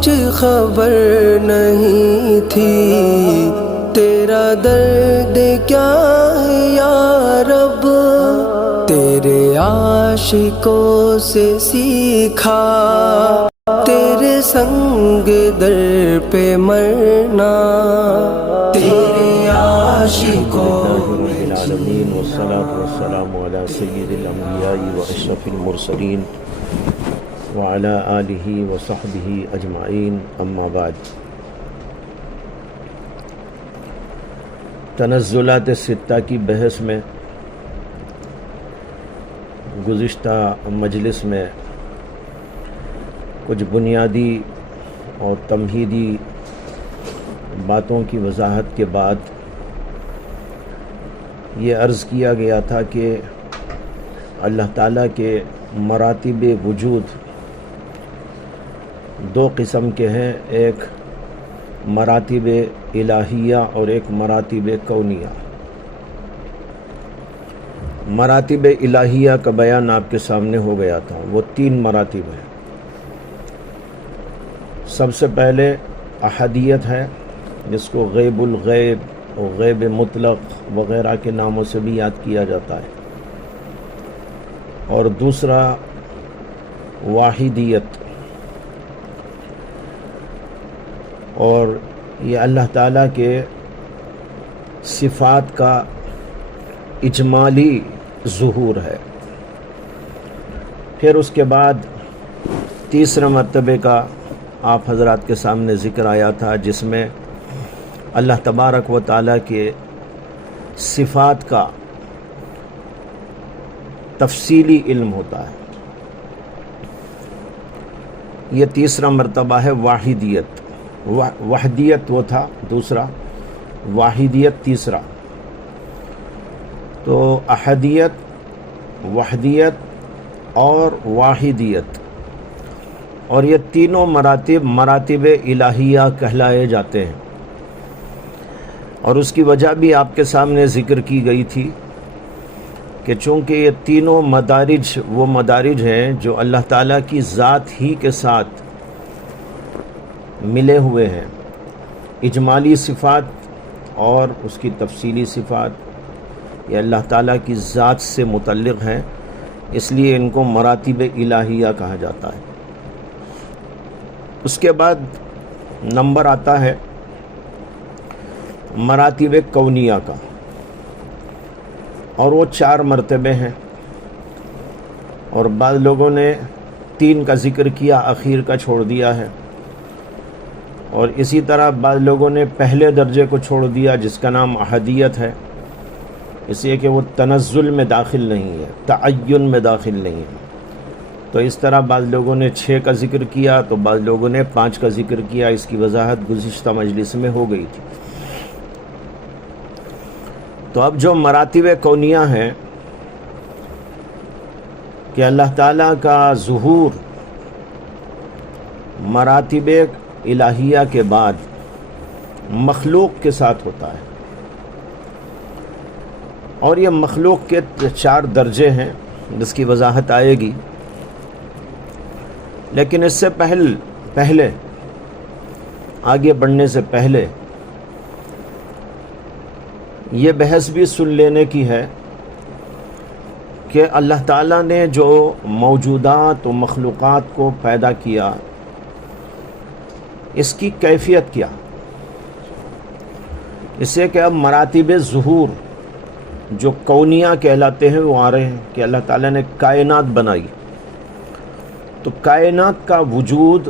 کچھ خبر نہیں تھی، تیرا درد کیا ہے یا رب، تیرے عاشقوں سے سیکھا، تیرے سنگ در پہ مرنا، تیرے عاشقوں العالمین والصلاة والسلام علی سید الانبیاء واشرف المرسلین وعلی آلہ وصحبہ اجمعین، اما بعد۔ تنزلات ستہ کی بحث میں گزشتہ مجلس میں کچھ بنیادی اور تمہیدی باتوں کی وضاحت کے بعد یہ عرض کیا گیا تھا کہ اللہ تعالیٰ کے مراتب وجود دو قسم کے ہیں، ایک مراتب الہیہ اور ایک مراتب کونیہ۔ مراتب الہیہ کا بیان آپ کے سامنے ہو گیا تھا، وہ تین مراتب ہیں۔ سب سے پہلے احدیت ہے، جس کو غیب الغیب اور غیب مطلق وغیرہ کے ناموں سے بھی یاد کیا جاتا ہے، اور دوسرا واحدیت، اور یہ اللہ تعالیٰ کے صفات کا اجمالی ظہور ہے۔ پھر اس کے بعد تیسرے مرتبے کا آپ حضرات کے سامنے ذکر آیا تھا، جس میں اللہ تبارک و تعالیٰ کے صفات کا تفصیلی علم ہوتا ہے۔ یہ تیسرا مرتبہ ہے واحدیت۔ وحدیت وہ تھا دوسرا، واحدیت تیسرا۔ تو احدیت، وحدیت اور واحدیت، اور یہ تینوں مراتب الہیہ کہلائے جاتے ہیں، اور اس کی وجہ بھی آپ کے سامنے ذکر کی گئی تھی کہ چونکہ یہ تینوں مدارج وہ مدارج ہیں جو اللہ تعالیٰ کی ذات ہی کے ساتھ ملے ہوئے ہیں، اجمالی صفات اور اس کی تفصیلی صفات، یہ اللہ تعالیٰ کی ذات سے متعلق ہیں، اس لیے ان کو مراتب الہیہ کہا جاتا ہے۔ اس کے بعد نمبر آتا ہے مراتب کونیہ کا، اور وہ 4 مرتبے ہیں، اور بعض لوگوں نے 3 کا ذکر کیا، اخیر کا چھوڑ دیا ہے، اور اسی طرح بعض لوگوں نے پہلے درجے کو چھوڑ دیا جس کا نام احدیت ہے، اس لیے کہ وہ تنزل میں داخل نہیں ہے، تعین میں داخل نہیں ہے۔ تو اس طرح بعض لوگوں نے 6 کا ذکر کیا، تو بعض لوگوں نے 5 کا ذکر کیا، اس کی وضاحت گزشتہ مجلس میں ہو گئی تھی۔ تو اب جو مراتب کونیہ ہیں کہ اللہ تعالیٰ کا ظہور مراتب الہیہ کے بعد مخلوق کے ساتھ ہوتا ہے، اور یہ مخلوق کے 4 درجے ہیں جس کی وضاحت آئے گی، لیکن اس سے پہلے آگے بڑھنے سے پہلے یہ بحث بھی سن لینے کی ہے کہ اللہ تعالیٰ نے جو موجودات و مخلوقات کو پیدا کیا، اس کی کیفیت کیا، اس سے کہ اب مراتب ظہور جو کونیہ کہلاتے ہیں وہ آ رہے ہیں کہ اللہ تعالیٰ نے کائنات بنائی، تو کائنات کا وجود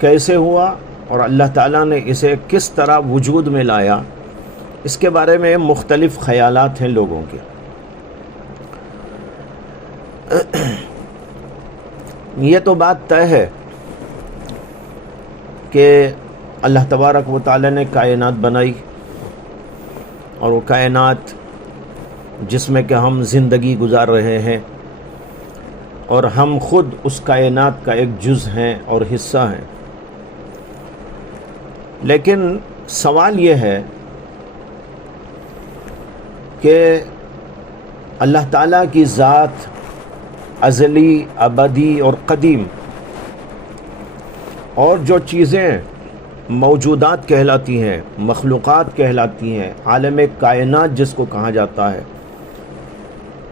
کیسے ہوا اور اللہ تعالیٰ نے اسے کس طرح وجود میں لایا، اس کے بارے میں مختلف خیالات ہیں لوگوں کے۔ یہ تو بات طے ہے کہ اللہ تبارک و تعالیٰ نے کائنات بنائی، اور وہ کائنات جس میں کہ ہم زندگی گزار رہے ہیں، اور ہم خود اس کائنات کا ایک جز ہیں اور حصہ ہیں۔ لیکن سوال یہ ہے کہ اللہ تعالیٰ کی ذات ازلی، ابدی اور قدیم، اور جو چیزیں موجودات کہلاتی ہیں، مخلوقات کہلاتی ہیں، عالم کائنات جس کو کہا جاتا ہے،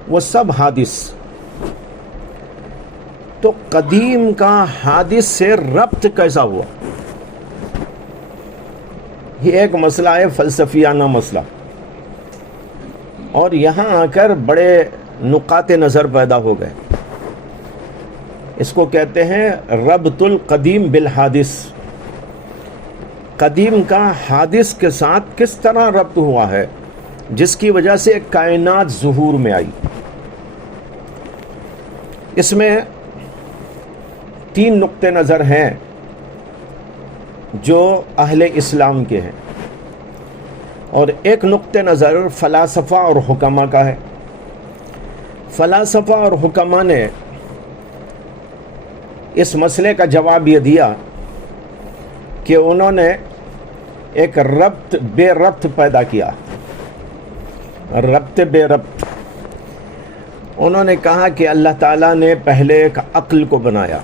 وہ سب حادث. تو قدیم کا حادث سے ربط کیسا ہوا؟ یہ ایک مسئلہ ہے، فلسفیانہ مسئلہ، اور یہاں آ کر بڑے نقاط نظر پیدا ہو گئے. اس کو کہتے ہیں ربط القدیم بالحادث. قدیم کا حادث کے ساتھ کس طرح ربط ہوا ہے، جس کی وجہ سے کائنات ظہور میں آئی. اس میں 3 نقطے نظر ہیں جو اہل اسلام کے ہیں، اور ایک نقطہ نظر فلاسفہ اور حکماء کا ہے. فلاسفہ اور حکماء نے اس مسئلے کا جواب یہ دیا کہ انہوں نے ایک ربط بے ربط پیدا کیا. ربط بے ربط. انہوں نے کہا کہ اللہ تعالیٰ نے پہلے ایک عقل کو بنایا،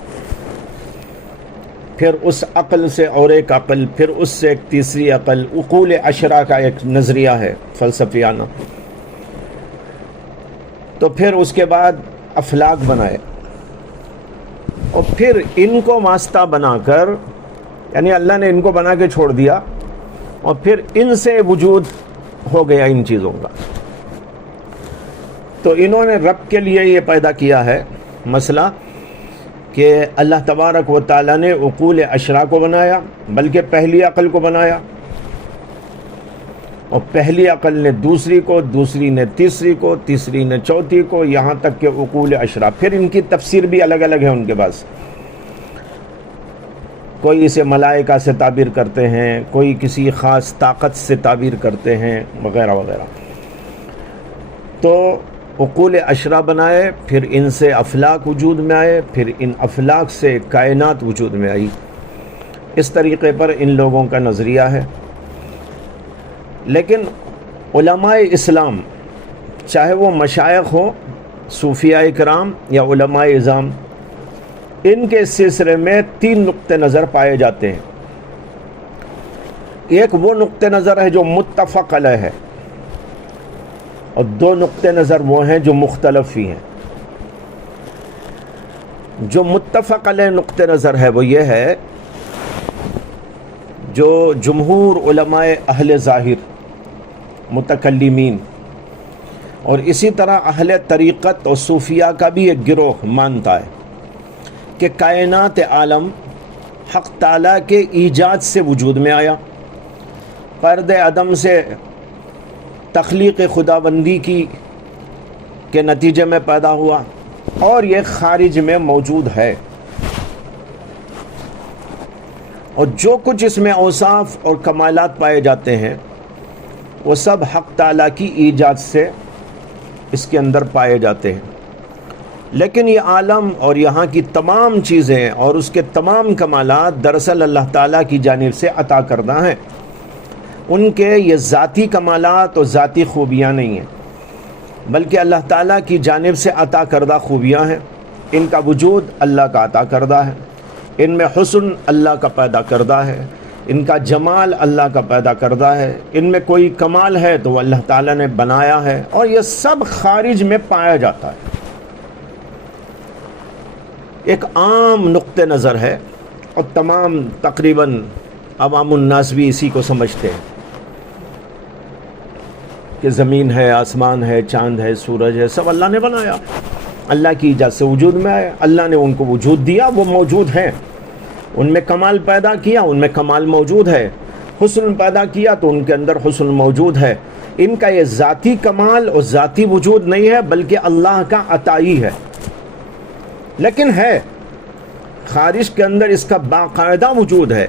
پھر اس عقل سے اور ایک عقل، پھر اس سے ایک تیسری عقل. عقول عشرہ کا ایک نظریہ ہے فلسفیانہ. تو پھر اس کے بعد افلاک بنائے، اور پھر ان کو واسطہ بنا کر، یعنی اللہ نے ان کو بنا کے چھوڑ دیا، اور پھر ان سے وجود ہو گیا ان چیزوں کا. تو انہوں نے رب کے لیے یہ پیدا کیا ہے مسئلہ کہ اللہ تبارک و تعالیٰ نے عقول عشرہ کو بنایا، بلکہ پہلی عقل کو بنایا، اور پہلی عقل نے دوسری کو، دوسری نے تیسری کو، تیسری نے چوتھی کو، یہاں تک کہ عقول عشرہ. پھر ان کی تفسیر بھی الگ الگ ہے ان کے پاس. کوئی اسے ملائکہ سے تعبیر کرتے ہیں، کوئی کسی خاص طاقت سے تعبیر کرتے ہیں، وغیرہ وغیرہ. تو عقول عشرہ بنائے، پھر ان سے افلاک وجود میں آئے، پھر ان افلاک سے کائنات وجود میں آئی. اس طریقے پر ان لوگوں کا نظریہ ہے. لیکن علماء اسلام، چاہے وہ مشائخ ہوں، صوفیاء کرام یا علماء اعظام، ان کے سلسلے میں 3 نقطے نظر پائے جاتے ہیں. ایک وہ نقطہ نظر ہے جو متفق علیہ ہے، اور 2 نقطے نظر وہ ہیں جو مختلف ہی ہیں. جو متفق علیہ نقطہ نظر ہے وہ یہ ہے جو جمہور علماء اہل ظاہر، متکلمین، اور اسی طرح اہل طریقت اور صوفیاء کا بھی ایک گروہ مانتا ہے کہ کائنات عالم حق تعالیٰ کے ایجاد سے وجود میں آیا، پرد عدم سے تخلیق خداوندی کے نتیجے میں پیدا ہوا، اور یہ خارج میں موجود ہے. اور جو کچھ اس میں اوصاف اور کمالات پائے جاتے ہیں وہ سب حق تعالیٰ کی ایجاد سے اس کے اندر پائے جاتے ہیں. لیکن یہ عالم اور یہاں کی تمام چیزیں اور اس کے تمام کمالات دراصل اللہ تعالیٰ کی جانب سے عطا کردہ ہیں. ان کے یہ ذاتی کمالات اور ذاتی خوبیاں نہیں ہیں، بلکہ اللہ تعالیٰ کی جانب سے عطا کردہ خوبیاں ہیں. ان کا وجود اللہ کا عطا کردہ ہے، ان میں حسن اللہ کا پیدا کردہ ہے، ان کا جمال اللہ کا پیدا کردہ ہے، ان میں کوئی کمال ہے تو وہ اللہ تعالیٰ نے بنایا ہے، اور یہ سب خارج میں پایا جاتا ہے. ایک عام نقطہ نظر ہے، اور تمام تقریباً عوام الناس بھی اسی کو سمجھتے ہیں کہ زمین ہے، آسمان ہے، چاند ہے، سورج ہے، سب اللہ نے بنایا، اللہ کی ایجاد سے وجود میں آئے. اللہ نے ان کو وجود دیا، وہ موجود ہیں. ان میں کمال پیدا کیا، ان میں کمال موجود ہے. حسن پیدا کیا تو ان کے اندر حسن موجود ہے. ان کا یہ ذاتی کمال اور ذاتی وجود نہیں ہے، بلکہ اللہ کا عطائی ہے. لیکن ہے خارج کے اندر اس کا باقاعدہ وجود ہے.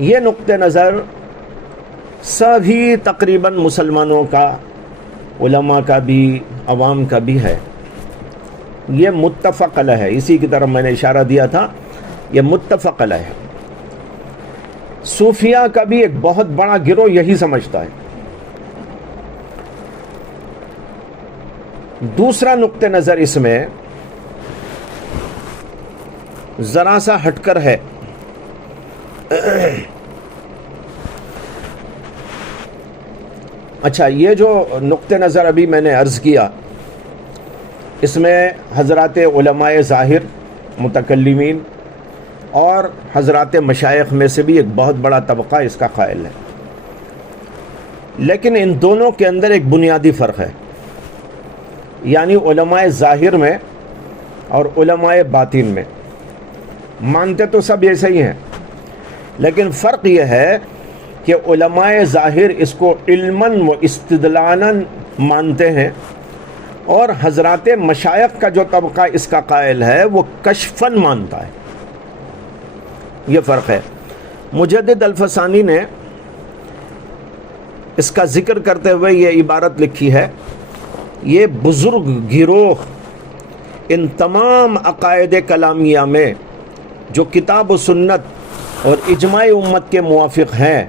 یہ نقطہ نظر سبھی تقریباً مسلمانوں کا، علماء کا بھی، عوام کا بھی ہے. یہ متفق علیہ ہے. اسی کی طرف میں نے اشارہ دیا تھا، یہ متفق علیہ ہے. صوفیاء کا بھی ایک بہت بڑا گروہ یہی سمجھتا ہے. دوسرا نقطہ نظر اس میں ذرا سا ہٹ کر ہے۔ اچھا، یہ جو نقطہ نظر ابھی میں نے عرض کیا، اس میں حضرات علماء ظاہر متکلمین اور حضرات مشائخ میں سے بھی ایک بہت بڑا طبقہ اس کا قائل ہے، لیکن ان دونوں کے اندر ایک بنیادی فرق ہے، یعنی علماء ظاہر میں اور علماء باطن میں۔ مانتے تو سب ایسے ہی ہیں، لیکن فرق یہ ہے کہ علماء ظاہر اس کو علماً و استدلالاً مانتے ہیں، اور حضرات مشائخ کا جو طبقہ اس کا قائل ہے وہ کشفاً مانتا ہے۔ یہ فرق ہے۔ مجدد الفسانی نے اس کا ذکر کرتے ہوئے یہ عبارت لکھی ہے، یہ بزرگ گروہ ان تمام عقائد کلامیہ میں جو کتاب و سنت اور اجماع امت کے موافق ہیں،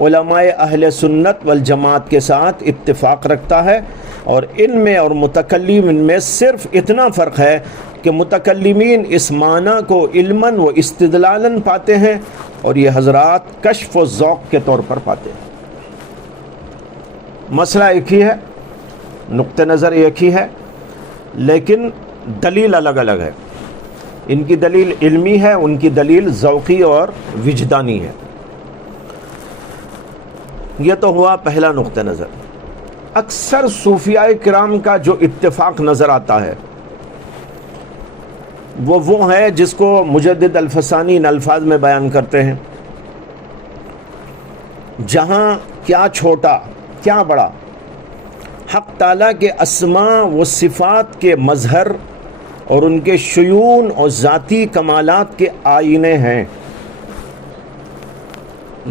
علماء اہل سنت والجماعت کے ساتھ اتفاق رکھتا ہے، اور ان میں اور متکلمین میں صرف اتنا فرق ہے کہ متکلمین اس معنی کو علماً و استدلالاً پاتے ہیں، اور یہ حضرات کشف و ذوق کے طور پر پاتے ہیں۔ مسئلہ ایک ہی ہے، نقطہ نظر ایک ہی ہے، لیکن دلیل الگ الگ ہے۔ ان کی دلیل علمی ہے، ان کی دلیل ذوقی اور وجدانی ہے۔ یہ تو ہوا پہلا نقطہ نظر۔ اکثر صوفیاء کرام کا جو اتفاق نظر آتا ہے وہ ہے جس کو مجدد الفسانی ان الفاظ میں بیان کرتے ہیں، جہاں کیا چھوٹا کیا بڑا حق تعالیٰ کے اسماء و صفات کے مظہر اور ان کے شیون اور ذاتی کمالات کے آئینے ہیں۔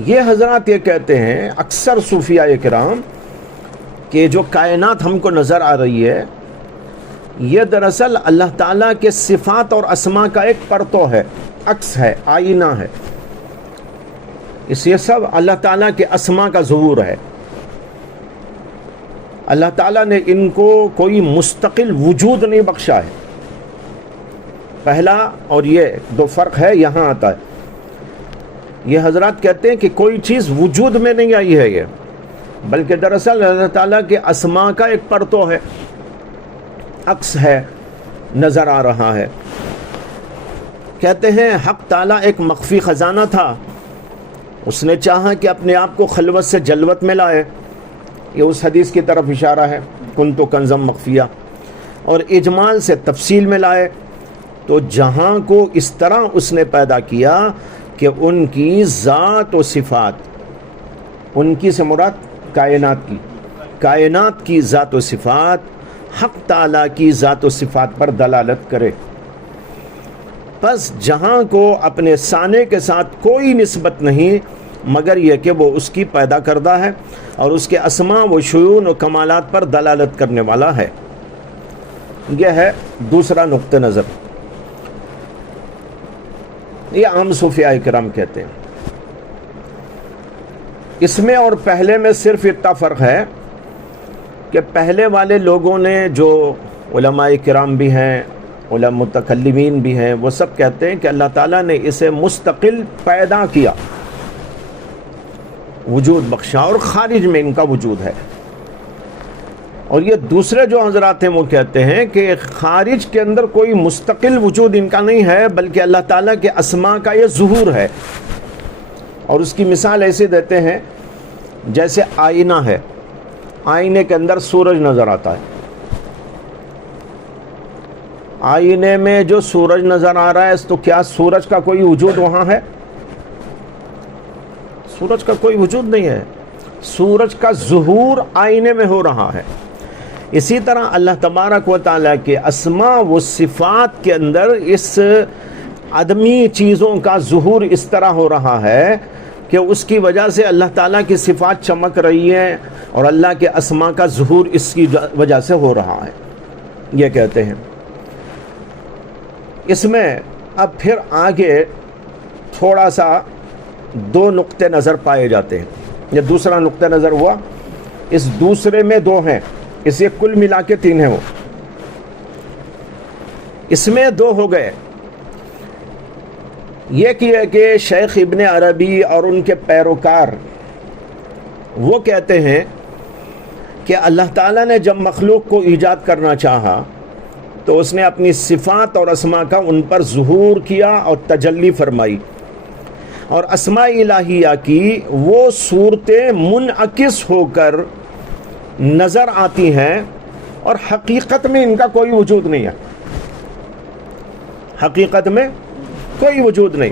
یہ حضرات یہ کہتے ہیں اکثر صوفیاء کرام کہ جو کائنات ہم کو نظر آ رہی ہے یہ دراصل اللہ تعالیٰ کے صفات اور اسماء کا ایک پرتو ہے، عکس ہے، آئینہ ہے۔ اس یہ سب اللہ تعالیٰ کے اسماء کا ظہور ہے۔ اللہ تعالیٰ نے ان کو کوئی مستقل وجود نہیں بخشا ہے۔ پہلا اور یہ دو فرق ہے، یہاں آتا ہے۔ یہ حضرات کہتے ہیں کہ کوئی چیز وجود میں نہیں آئی ہے یہ، بلکہ دراصل اللہ تعالیٰ کے اسماء کا ایک پرتو ہے، عکس ہے، نظر آ رہا ہے۔ کہتے ہیں حق تعالیٰ ایک مخفی خزانہ تھا، اس نے چاہا کہ اپنے آپ کو خلوت سے جلوت میں لائے، یہ اس حدیث کی طرف اشارہ ہے، کنت کنزم مخفیہ، اور اجمال سے تفصیل میں لائے، تو جہاں کو اس طرح اس نے پیدا کیا کہ ان کی ذات و صفات، ان کی سے مراد کائنات کی ذات و صفات حق تعالیٰ کی ذات و صفات پر دلالت کرے۔ پس جہاں کو اپنے سانے کے ساتھ کوئی نسبت نہیں مگر یہ کہ وہ اس کی پیدا کردہ ہے اور اس کے اسماء و شیون و کمالات پر دلالت کرنے والا ہے۔ یہ ہے دوسرا نقطہ نظر، یہ عام صوفیاء کرام کہتے ہیں۔ اس میں اور پہلے میں صرف اتنا فرق ہے کہ پہلے والے لوگوں نے جو علماء کرام بھی ہیں، علماء متکلمین بھی ہیں، وہ سب کہتے ہیں کہ اللہ تعالیٰ نے اسے مستقل پیدا کیا، وجود بخشا، اور خارج میں ان کا وجود ہے۔ اور یہ دوسرے جو حضرات ہیں وہ کہتے ہیں کہ خارج کے اندر کوئی مستقل وجود ان کا نہیں ہے، بلکہ اللہ تعالیٰ کے اسماء کا یہ ظہور ہے۔ اور اس کی مثال ایسے دیتے ہیں جیسے آئینہ ہے، آئینے کے اندر سورج نظر آتا ہے، آئینے میں جو سورج نظر آ رہا ہے تو کیا سورج کا کوئی وجود وہاں ہے؟ سورج کا کوئی وجود نہیں ہے، سورج کا ظہور آئینے میں ہو رہا ہے۔ اسی طرح اللہ تبارک و تعالیٰ کے اسماء و صفات کے اندر اس عدمی چیزوں کا ظہور اس طرح ہو رہا ہے کہ اس کی وجہ سے اللہ تعالیٰ کی صفات چمک رہی ہیں اور اللہ کے اسماء کا ظہور اس کی وجہ سے ہو رہا ہے، یہ کہتے ہیں۔ اس میں اب پھر آگے تھوڑا سا دو نقطے نظر پائے جاتے ہیں۔ یہ دوسرا نقطہ نظر ہوا، اس دوسرے میں دو ہیں، اسے کل ملا کے تین ہیں۔ وہ اس میں دو ہو گئے، یہ کیا کہ شیخ ابن عربی اور ان کے پیروکار وہ کہتے ہیں کہ اللہ تعالیٰ نے جب مخلوق کو ایجاد کرنا چاہا تو اس نے اپنی صفات اور اسماء کا ان پر ظہور کیا اور تجلی فرمائی، اور اسماء الہیہ کی وہ صورتیں منعکس ہو کر نظر آتی ہیں، اور حقیقت میں ان کا کوئی وجود نہیں ہے، حقیقت میں کوئی وجود نہیں،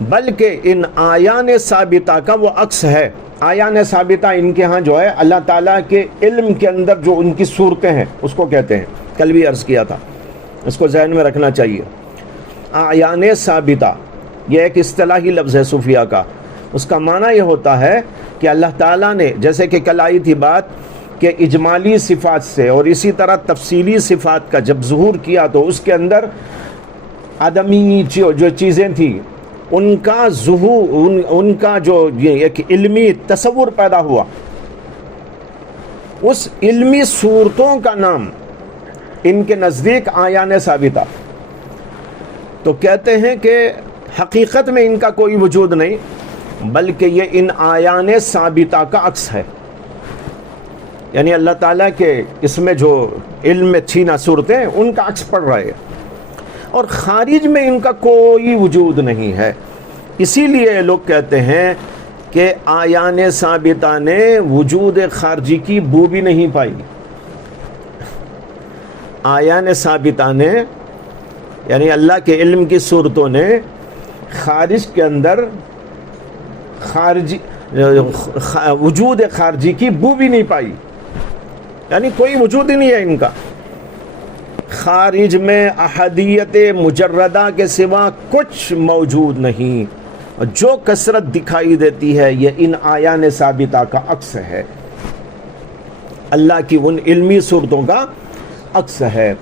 بلکہ ان آیان ثابتہ کا وہ عکس ہے۔ آیان ثابتہ ان کے ہاں جو ہے اللہ تعالیٰ کے علم کے اندر جو ان کی صورتیں ہیں اس کو کہتے ہیں، کل بھی عرض کیا تھا، اس کو ذہن میں رکھنا چاہیے۔ آیان ثابتہ یہ ایک اصطلاحی لفظ ہے صوفیہ کا، اس کا معنی یہ ہوتا ہے کہ اللہ تعالیٰ نے، جیسے کہ کل آئی تھی بات کہ اجمالی صفات سے اور اسی طرح تفصیلی صفات کا جب ظہور کیا تو اس کے اندر آدمی جو چیزیں تھیں ان کا ظہور، ان کا جو ایک علمی تصور پیدا ہوا، اس علمی صورتوں کا نام ان کے نزدیک آیان ثابتہ۔ تو کہتے ہیں کہ حقیقت میں ان کا کوئی وجود نہیں، بلکہ یہ ان آیان ثابتہ کا عکس ہے، یعنی اللہ تعالیٰ کے اس میں جو علم میں تھی نا صورتیں ان کا عکس پڑ رہے ہیں، اور خارج میں ان کا کوئی وجود نہیں ہے۔ اسی لیے لوگ کہتے ہیں کہ آیان ثابتہ نے وجود خارجی کی بو بھی نہیں پائی۔ آیان ثابتہ نے یعنی اللہ کے علم کی صورتوں نے خارج کے اندر وجود خارجی کی بو بھی نہیں پائی، یعنی کوئی وجود ہی نہیں ہے ان کا۔ خارج میں احدیت مجردہ کے سوا کچھ موجود نہیں، اور جو کثرت دکھائی دیتی ہے یہ ان آیان ثابتہ کا عکس ہے، اللہ کی ان علمی صورتوں کا عکس ہے۔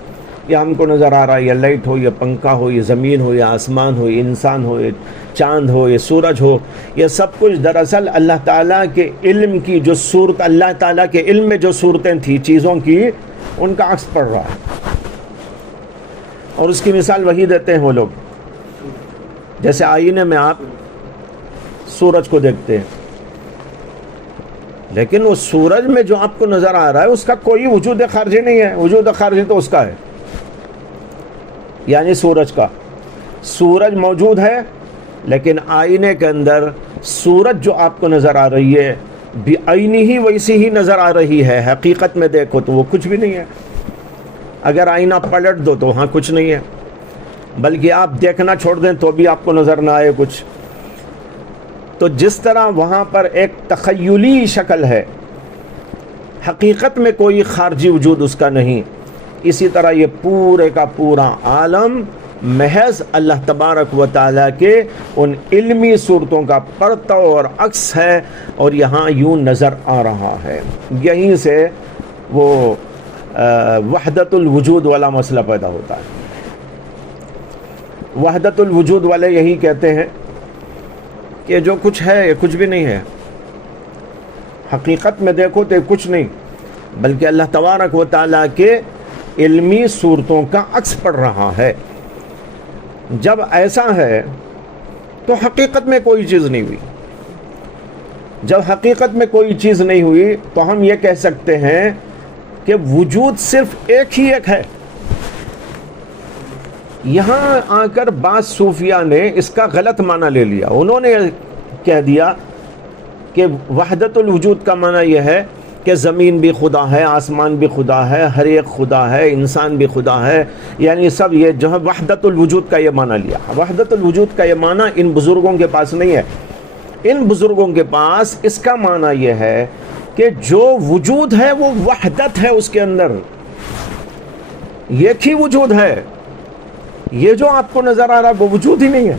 یہ ہم کو نظر آ رہا ہے، یہ لائٹ ہو، یہ پنکھا ہو، یہ زمین ہو، یہ آسمان ہو، یہ انسان ہو، یہ چاند ہو، یہ سورج ہو، یہ سب کچھ دراصل اللہ تعالیٰ کے علم کی جو صورت، اللہ تعالیٰ کے علم میں جو صورتیں تھیں چیزوں کی، ان کا عکس پڑ رہا ہے۔ اور اس کی مثال وہی دیتے ہیں وہ لوگ، جیسے آئینے میں آپ سورج کو دیکھتے ہیں، لیکن وہ سورج میں جو آپ کو نظر آ رہا ہے اس کا کوئی وجود خارجی نہیں ہے، وجود خارجی تو اس کا ہے، یعنی سورج کا۔ سورج موجود ہے لیکن آئینے کے اندر سورج جو آپ کو نظر آ رہی ہے بھی آئینی ہی ویسی ہی نظر آ رہی ہے، حقیقت میں دیکھو تو وہ کچھ بھی نہیں ہے۔ اگر آئینہ پلٹ دو تو وہاں کچھ نہیں ہے، بلکہ آپ دیکھنا چھوڑ دیں تو بھی آپ کو نظر نہ آئے کچھ۔ تو جس طرح وہاں پر ایک تخیلی شکل ہے، حقیقت میں کوئی خارجی وجود اس کا نہیں، اسی طرح یہ پورے کا پورا عالم محض اللہ تبارک و تعالیٰ کے ان علمی صورتوں کا پرتو اور عکس ہے، اور یہاں یوں نظر آ رہا ہے۔ یہیں سے وہ وحدت الوجود والا مسئلہ پیدا ہوتا ہے۔ وحدت الوجود والے یہی کہتے ہیں کہ جو کچھ ہے یہ کچھ بھی نہیں ہے، حقیقت میں دیکھو تو یہ کچھ نہیں، بلکہ اللہ تبارک و تعالیٰ کے علمی صورتوں کا عکس پڑ رہا ہے۔ جب ایسا ہے تو حقیقت میں کوئی چیز نہیں ہوئی۔ جب حقیقت میں کوئی چیز نہیں ہوئی تو ہم یہ کہہ سکتے ہیں کہ وجود صرف ایک ہی ایک ہے۔ یہاں آ کر بعض صوفیہ نے اس کا غلط معنی لے لیا، انہوں نے کہہ دیا کہ وحدت الوجود کا معنی یہ ہے کہ زمین بھی خدا ہے، آسمان بھی خدا ہے، ہر ایک خدا ہے، انسان بھی خدا ہے، یعنی سب یہ جو ہے وحدت الوجود کا یہ معنی لیا۔ وحدت الوجود کا یہ معنی ان بزرگوں کے پاس نہیں ہے۔ ان بزرگوں کے پاس اس کا معنی یہ ہے کہ جو وجود ہے وہ وحدت ہے، اس کے اندر ایک ہی وجود ہے۔ یہ جو آپ کو نظر آ رہا ہے وہ وجود ہی نہیں ہے،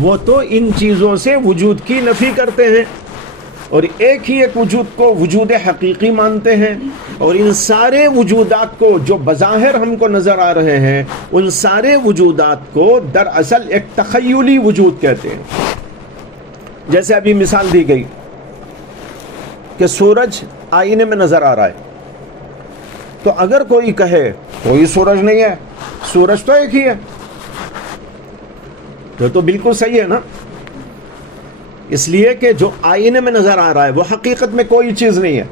وہ تو ان چیزوں سے وجود کی نفی کرتے ہیں، اور ایک ہی ایک وجود کو وجود حقیقی مانتے ہیں، اور ان سارے وجودات کو جو بظاہر ہم کو نظر آ رہے ہیں ان سارے وجودات کو دراصل ایک تخیلی وجود کہتے ہیں۔ جیسے ابھی مثال دی گئی کہ سورج آئینے میں نظر آ رہا ہے، تو اگر کوئی کہے کوئی سورج نہیں ہے، سورج تو ایک ہی ہے، تو بالکل صحیح ہے نا، اس لیے کہ جو آئینے میں نظر آ رہا ہے وہ حقیقت میں کوئی چیز نہیں ہے،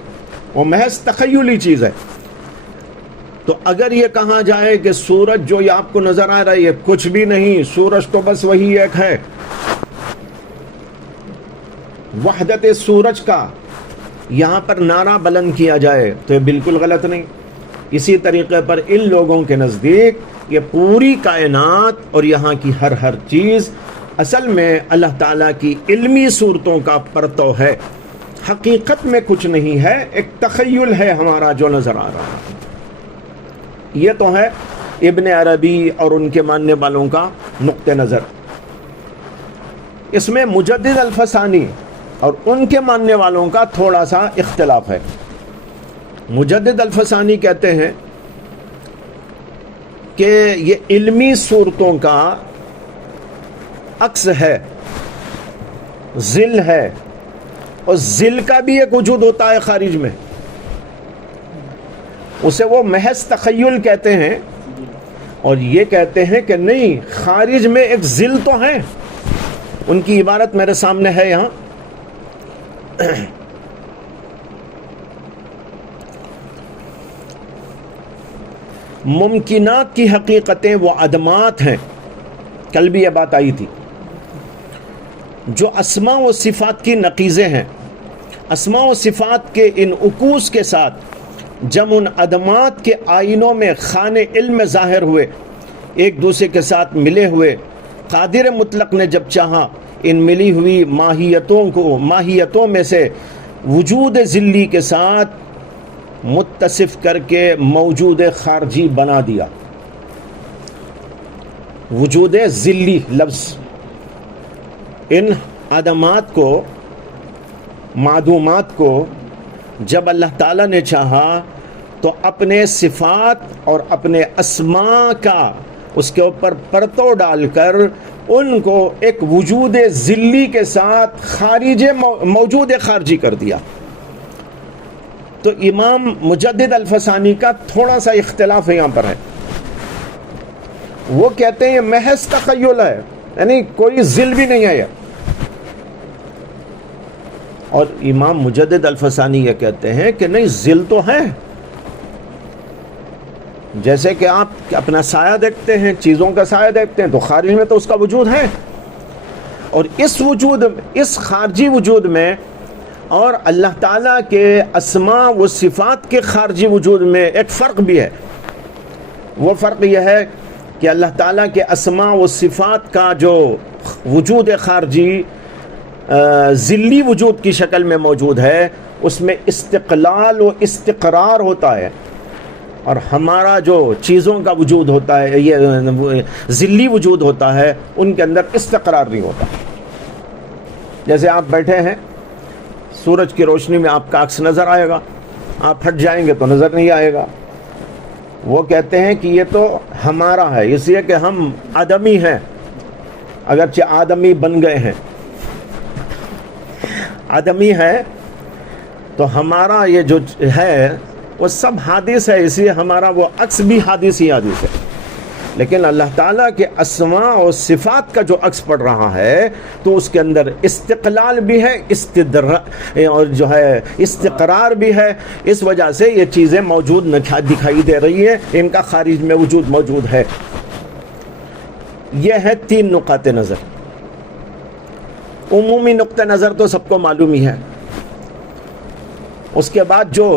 وہ محض تخیلی چیز ہے۔ تو اگر یہ کہا جائے کہ سورج جو یہ آپ کو نظر آ رہا ہے یہ کچھ بھی نہیں، سورج تو بس وہی ایک ہے، وحدت سورج کا یہاں پر نعرہ بلند کیا جائے تو یہ بالکل غلط نہیں۔ اسی طریقے پر ان لوگوں کے نزدیک یہ پوری کائنات اور یہاں کی ہر چیز اصل میں اللہ تعالیٰ کی علمی صورتوں کا پرتو ہے، حقیقت میں کچھ نہیں ہے، ایک تخیل ہے ہمارا جو نظر آ رہا ہے۔ یہ تو ہے ابن عربی اور ان کے ماننے والوں کا نقطہ نظر۔ اس میں مجدد الفسانی اور ان کے ماننے والوں کا تھوڑا سا اختلاف ہے۔ مجدد الفسانی کہتے ہیں کہ یہ علمی صورتوں کا عکس ہے، ظل ہے، اور ظل کا بھی ایک وجود ہوتا ہے خارج میں، اسے وہ محض تخیل کہتے ہیں، اور یہ کہتے ہیں کہ نہیں، خارج میں ایک ظل تو ہے۔ ان کی عبارت میرے سامنے ہے یہاں، ممکنات کی حقیقتیں وہ عدمات ہیں، کل بھی یہ بات آئی تھی، جو اسماء و صفات کی نقیضیں ہیں۔ اسماء و صفات کے ان عکوس کے ساتھ جب ان عدمات کے آئینوں میں خان علم میں ظاہر ہوئے، ایک دوسرے کے ساتھ ملے ہوئے، قادر مطلق نے جب چاہا ان ملی ہوئی ماہیتوں میں سے وجود ذلی کے ساتھ متصف کر کے موجود خارجی بنا دیا۔ وجود ذلی لفظ ان عدمات کو، معدومات کو جب اللہ تعالیٰ نے چاہا تو اپنے صفات اور اپنے اسماء کا اس کے اوپر پرتو ڈال کر ان کو ایک وجود ذلی کے ساتھ موجود خارجی کر دیا۔ تو امام مجدد الفسانی کا تھوڑا سا اختلاف یہاں پر ہے، وہ کہتے ہیں یہ محض تخیل ہے، یعنی کوئی ذل بھی نہیں ہے یہ، اور امام مجدد الفسانی یہ کہتے ہیں کہ نہیں، ذل تو ہے، جیسے کہ آپ اپنا سایہ دیکھتے ہیں، چیزوں کا سایہ دیکھتے ہیں تو خارج میں تو اس کا وجود ہے، اور اس خارجی وجود میں اور اللہ تعالیٰ کے اسماء و صفات کے خارجی وجود میں ایک فرق بھی ہے۔ وہ فرق یہ ہے کہ اللہ تعالیٰ کے اسماء و صفات کا جو وجود خارجی ذلی وجود کی شکل میں موجود ہے، اس میں استقلال و استقرار ہوتا ہے، اور ہمارا جو چیزوں کا وجود ہوتا ہے، یہ ذلی وجود ہوتا ہے، ان کے اندر استقرار نہیں ہوتا۔ جیسے آپ بیٹھے ہیں، سورج کی روشنی میں آپ کا عکس نظر آئے گا، آپ ہٹ جائیں گے تو نظر نہیں آئے گا۔ وہ کہتے ہیں کہ یہ تو ہمارا ہے، اس لیے کہ ہم آدمی ہیں، اگرچہ آدمی بن گئے ہیں، آدمی ہے تو ہمارا یہ جو ہے وہ سب حادث ہے، اس لیے ہمارا وہ عکس بھی حادث ہی حادث ہے۔ لیکن اللہ تعالیٰ کے اسماء اور صفات کا جو عکس پڑ رہا ہے تو اس کے اندر استقلال بھی ہے، اور جو ہے استقرار بھی ہے، اس وجہ سے یہ چیزیں موجود دکھائی دے رہی ہیں، ان کا خارج میں وجود موجود ہے۔ یہ ہے 3 نقاط نظر۔ عمومی نقطہ نظر تو سب کو معلوم ہی ہے، اس کے بعد جو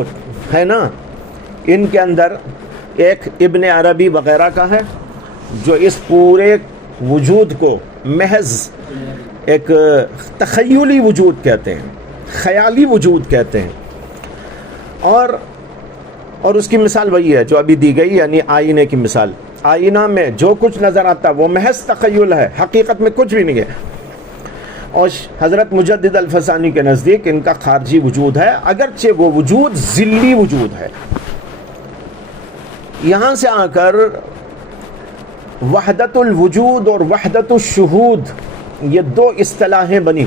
ہے نا، ان کے اندر ایک ابن عربی وغیرہ کا ہے جو اس پورے وجود کو محض ایک تخیلی وجود کہتے ہیں، خیالی وجود کہتے ہیں، اور اس کی مثال وہی ہے جو ابھی دی گئی، یعنی آئینے کی مثال۔ آئینہ میں جو کچھ نظر آتا ہے وہ محض تخیل ہے، حقیقت میں کچھ بھی نہیں ہے۔ اور حضرت مجدد الفسانی کے نزدیک ان کا خارجی وجود ہے، اگرچہ وہ وجود ذلی وجود ہے۔ یہاں سے آ کر وحدت الوجود اور وحدت الشہود، یہ 2 اصطلاحیں بنی،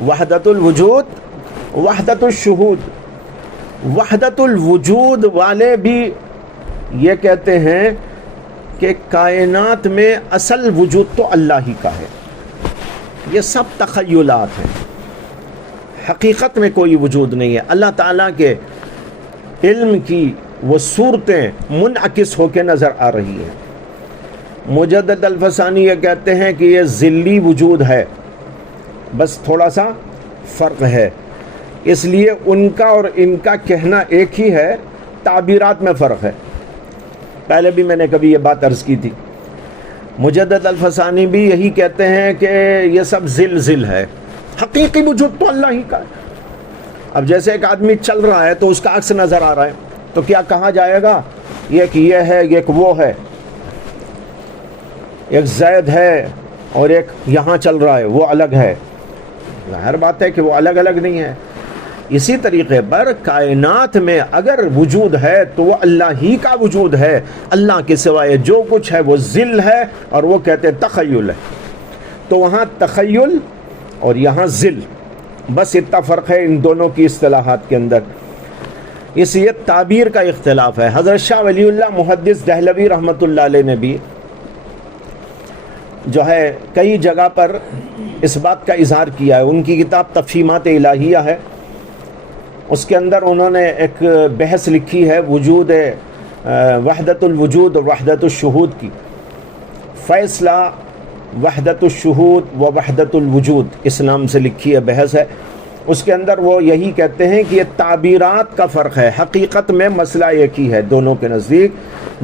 وحدت الوجود، وحدت الشہود۔ وحدت الوجود والے بھی یہ کہتے ہیں کہ کائنات میں اصل وجود تو اللہ ہی کا ہے، یہ سب تخیلات ہیں، حقیقت میں کوئی وجود نہیں ہے۔ اللہ تعالیٰ کے علم کی وہ صورتیں منعکس ہو کے نظر آ رہی ہیں۔ مجدد الفسانی یہ کہتے ہیں کہ یہ ذلی وجود ہے، بس تھوڑا سا فرق ہے، اس لیے ان کا اور ان کا کہنا ایک ہی ہے، تعبیرات میں فرق ہے۔ پہلے بھی میں نے کبھی یہ بات عرض کی تھی۔ مجدد الفسانی بھی یہی کہتے ہیں کہ یہ سب ذل ہے، حقیقی وجود تو اللہ ہی کا ہے۔ اب جیسے ایک آدمی چل رہا ہے تو اس کا عکس نظر آ رہا ہے، تو کیا کہا جائے گا یہ کہ یہ ہے، یہ کہ وہ ہے، ایک زید ہے اور ایک یہاں چل رہا ہے، وہ الگ ہے؟ ظاہر بات ہے کہ وہ الگ الگ نہیں ہے۔ اسی طریقے پر کائنات میں اگر وجود ہے تو وہ اللہ ہی کا وجود ہے، اللہ کے سوائے جو کچھ ہے وہ ذل ہے، اور وہ کہتے ہیں تخیل ہے۔ تو وہاں تخیل اور یہاں ذل، بس اتنا فرق ہے ان دونوں کی اصطلاحات کے اندر، اس لیے تعبیر کا اختلاف ہے۔ حضرت شاہ ولی اللہ محدث دہلوی رحمۃ اللہ علیہ نے بھی جو ہے کئی جگہ پر اس بات کا اظہار کیا ہے۔ ان کی کتاب تفہیمات الہیہ ہے، اس کے اندر انہوں نے ایک بحث لکھی ہے وجود وحدت الوجود اور وحدت الشہود کی، فیصلہ وحدت الشہود و وحدت الوجود اس نام سے لکھی ہے، بحث ہے۔ اس کے اندر وہ یہی کہتے ہیں کہ یہ تعبیرات کا فرق ہے، حقیقت میں مسئلہ ایک ہی ہے دونوں کے نزدیک۔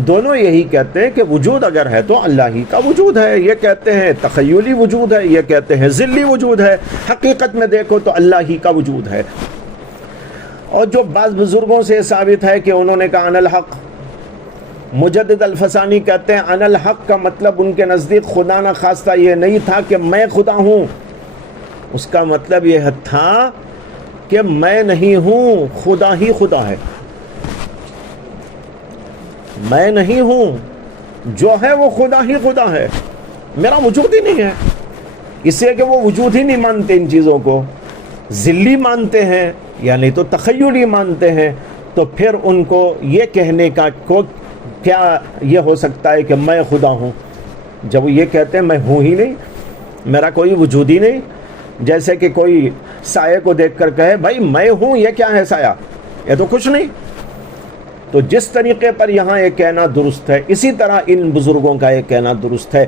دونوں یہی کہتے ہیں کہ وجود اگر ہے تو اللہ ہی کا وجود ہے، یہ کہتے ہیں تخیلی وجود ہے، یہ کہتے ہیں ذلی وجود ہے، حقیقت میں دیکھو تو اللہ ہی کا وجود ہے۔ اور جو بعض بزرگوں سے ثابت ہے کہ انہوں نے کہا ان الحق، مجدد الفسانی کہتے ہیں ان الحق کا مطلب ان کے نزدیک خدا نہ خواستہ یہ نہیں تھا کہ میں خدا ہوں، اس کا مطلب یہ تھا کہ میں نہیں ہوں، خدا ہی خدا ہے، میں نہیں ہوں، جو ہے وہ خدا ہی خدا ہے، میرا وجود ہی نہیں ہے۔ اس لیے کہ وہ وجود ہی نہیں مانتے، ان چیزوں کو ذلی مانتے ہیں یا نہیں تو تخیلی مانتے ہیں، تو پھر ان کو یہ کہنے کا کو کیا یہ ہو سکتا ہے کہ میں خدا ہوں، جب وہ یہ کہتے ہیں میں ہوں ہی نہیں، میرا کوئی وجود ہی نہیں۔ جیسے کہ کوئی سائے کو دیکھ کر کہے بھائی میں ہوں، یہ کیا ہے سایہ، یہ تو کچھ نہیں۔ تو جس طریقے پر یہاں یہ کہنا درست ہے، اسی طرح ان بزرگوں کا یہ کہنا درست ہے۔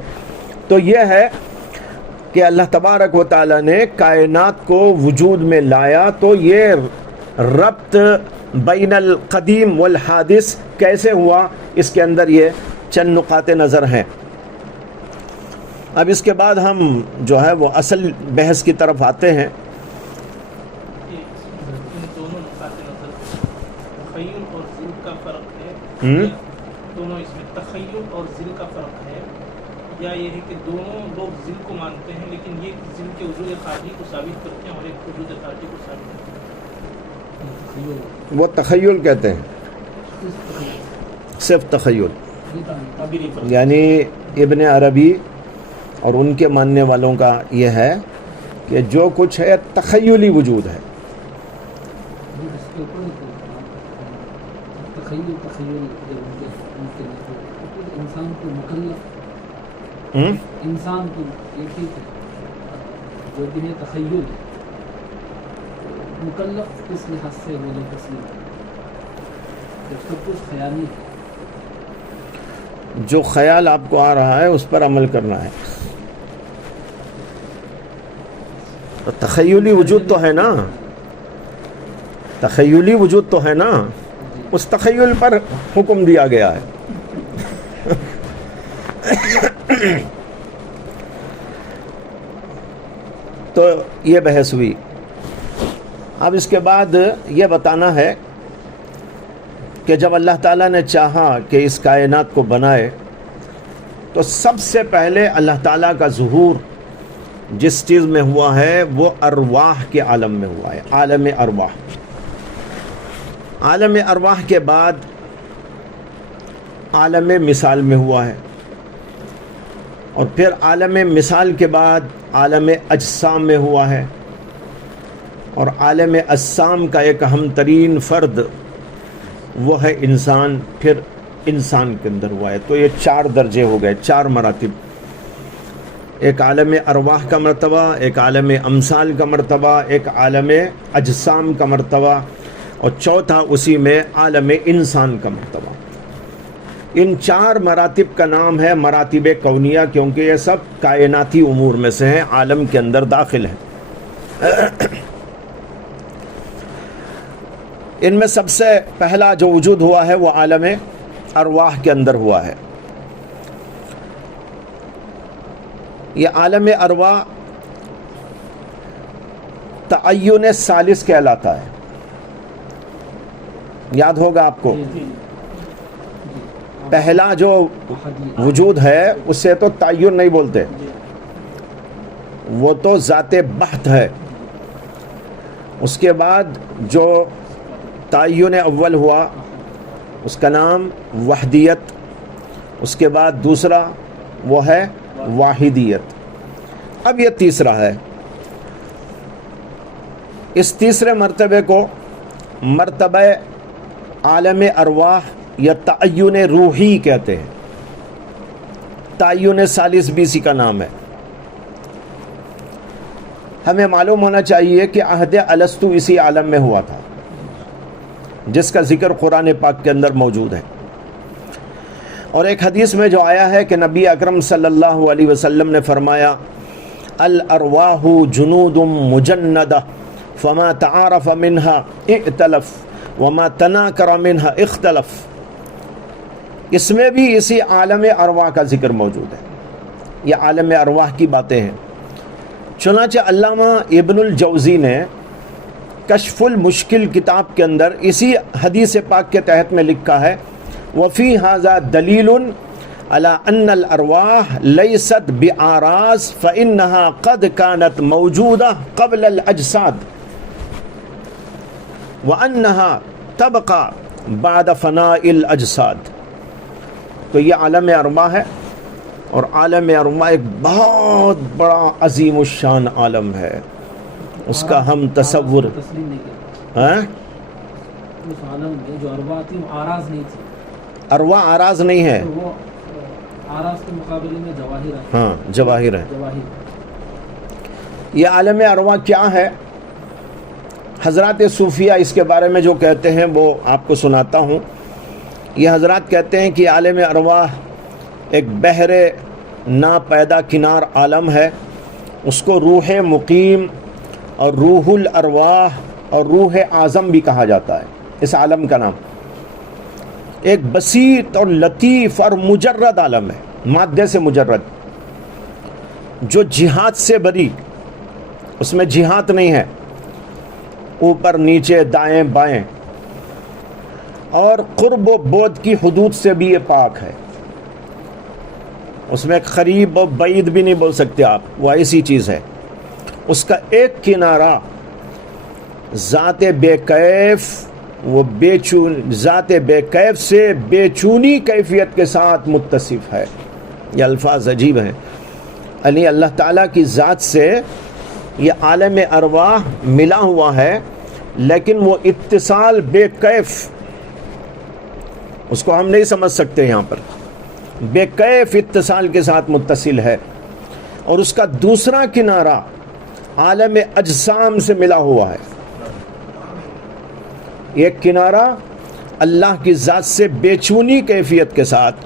تو یہ ہے کہ اللہ تبارک و تعالیٰ نے کائنات کو وجود میں لایا، تو یہ ربط بین القدیم والحادث کیسے ہوا، اس کے اندر یہ چند نقاط نظر ہیں۔ اب اس کے بعد ہم جو ہے وہ اصل بحث کی طرف آتے ہیں۔ دونوں نقاط نظر تخیل اور ذل کا فرق ہے، دونوں اس میں تخیل اور ذل کا فرق ہے، یا یہ ہے کہ دونوں لوگ ذل کو مانتے ہیں لیکن یہ ذل کے وجود خارجی کو ثابت کرتے ہیں اور ایک وجود خارجی کو ثابت کرتے ہیں، وہ تخیل کہتے ہیں، صرف تخیل، یعنی ابن عربی اور ان کے ماننے والوں کا یہ ہے کہ جو کچھ ہے تخیلی وجود ہے۔ انسان کو ایک ہی جو بھی ہے تخیل، مکلف کس لحاظ سے وہ تسلیم جب سب کچھ خیالی ہے، جو خیال آپ کو آ رہا ہے اس پر عمل کرنا ہے۔ تو تخیلی وجود تو ہے نا، تخیلی وجود تو ہے نا، اس تخیل پر حکم دیا گیا ہے۔ تو یہ بحث ہوئی۔ اب اس کے بعد یہ بتانا ہے کہ جب اللہ تعالیٰ نے چاہا کہ اس کائنات کو بنائے تو سب سے پہلے اللہ تعالیٰ کا ظہور جس چیز میں ہوا ہے وہ ارواح کے عالم میں ہوا ہے، عالم ارواح۔ عالم ارواح کے بعد عالم مثال میں ہوا ہے، اور پھر عالم مثال کے بعد عالم اجسام میں ہوا ہے، اور عالم اجسام کا ایک اہم ترین فرد وہ ہے انسان، پھر انسان کے اندر ہوا ہے. تو یہ 4 درجے ہو گئے، 4 مراتب. ایک عالم ارواح کا مرتبہ، ایک عالم امثال کا مرتبہ، ایک عالم اجسام کا مرتبہ، اور چوتھا اسی میں عالم انسان کا مرتبہ. ان 4 مراتب کا نام ہے مراتب کونیہ، کیونکہ یہ سب کائناتی امور میں سے ہیں، عالم کے اندر داخل ہیں. ان میں سب سے پہلا جو وجود ہوا ہے وہ عالم ارواح کے اندر ہوا ہے. یہ عالم ارواح تعین ثالث کہلاتا ہے. یاد ہوگا آپ کو، پہلا جو وجود ہے اسے تو تعین نہیں بولتے، وہ تو ذات بحت ہے. اس کے بعد جو تعین اول ہوا اس کا نام وحدیت، اس کے بعد دوسرا وہ ہے واحدیت. اب یہ تیسرا ہے. اس تیسرے مرتبے کو مرتبہ عالم ارواح یا تعین روحی کہتے ہیں. تعین ثالث بھی اسی کا نام ہے. ہمیں معلوم ہونا چاہیے کہ عہد الستو اسی عالم میں ہوا تھا جس کا ذکر قرآن پاک کے اندر موجود ہے. اور ایک حدیث میں جو آیا ہے کہ نبی اکرم صلی اللہ علیہ وسلم نے فرمایا الارواح جنود مجندہ فما تعارف منها ائتلف وما تناکر منها اختلف. اس میں بھی اسی عالم ارواح کا ذکر موجود ہے. یہ عالم ارواح کی باتیں ہیں. چنانچہ علامہ ابن الجوزی نے کشف المشکل کتاب کے اندر اسی حدیث پاک کے تحت میں لکھا ہے وفی ھذا دلیل علی ان الارواح لیست باعراض فانها قد كانت موجودہ قبل الاجساد وانها تبقى بعد فناء الاجساد. تو یہ عالم ارواح ہے، اور عالم ارواح ایک بہت بڑا عظیم الشان عالم ہے. اس کا ہم تصور تسلیم نہیں کرتے. اس عالم میں جو ارواح تھی وہ آراز نہیں تھی. ارواح آراز نہیں ہے، تو وہ آراز کے مقابلے میں جواہر ہے. ہاں جواہر ہے. جواہر. یہ عالم ارواح کیا ہے؟ حضرات صوفیہ اس کے بارے میں جو کہتے ہیں وہ آپ کو سناتا ہوں. یہ حضرات کہتے ہیں کہ عالم ارواح ایک بحر ناپیدا کنار عالم ہے. اس کو روح مقیم اور روح الارواح اور روح اعظم بھی کہا جاتا ہے. اس عالم کا نام ایک بسیط اور لطیف اور مجرد عالم ہے، مادے سے مجرد، جو جہات سے بری. اس میں جہات نہیں ہے، اوپر نیچے دائیں بائیں، اور قرب و بعد کی حدود سے بھی یہ پاک ہے. اس میں قریب و بعید بھی نہیں بول سکتے آپ، وہ ایسی چیز ہے. اس کا ایک کنارہ ذات بے کیف، وہ ذات بے کیف سے بے چونی کیفیت کے ساتھ متصف ہے. یہ الفاظ عجیب ہیں. یعنی اللہ تعالیٰ کی ذات سے یہ عالم ارواح ملا ہوا ہے، لیکن وہ اتصال بے کیف، اس کو ہم نہیں سمجھ سکتے. یہاں پر بے کیف اتصال کے ساتھ متصل ہے. اور اس کا دوسرا کنارہ عالم اجسام سے ملا ہوا ہے. ایک کنارہ اللہ کی ذات سے بے چونی کیفیت کے ساتھ،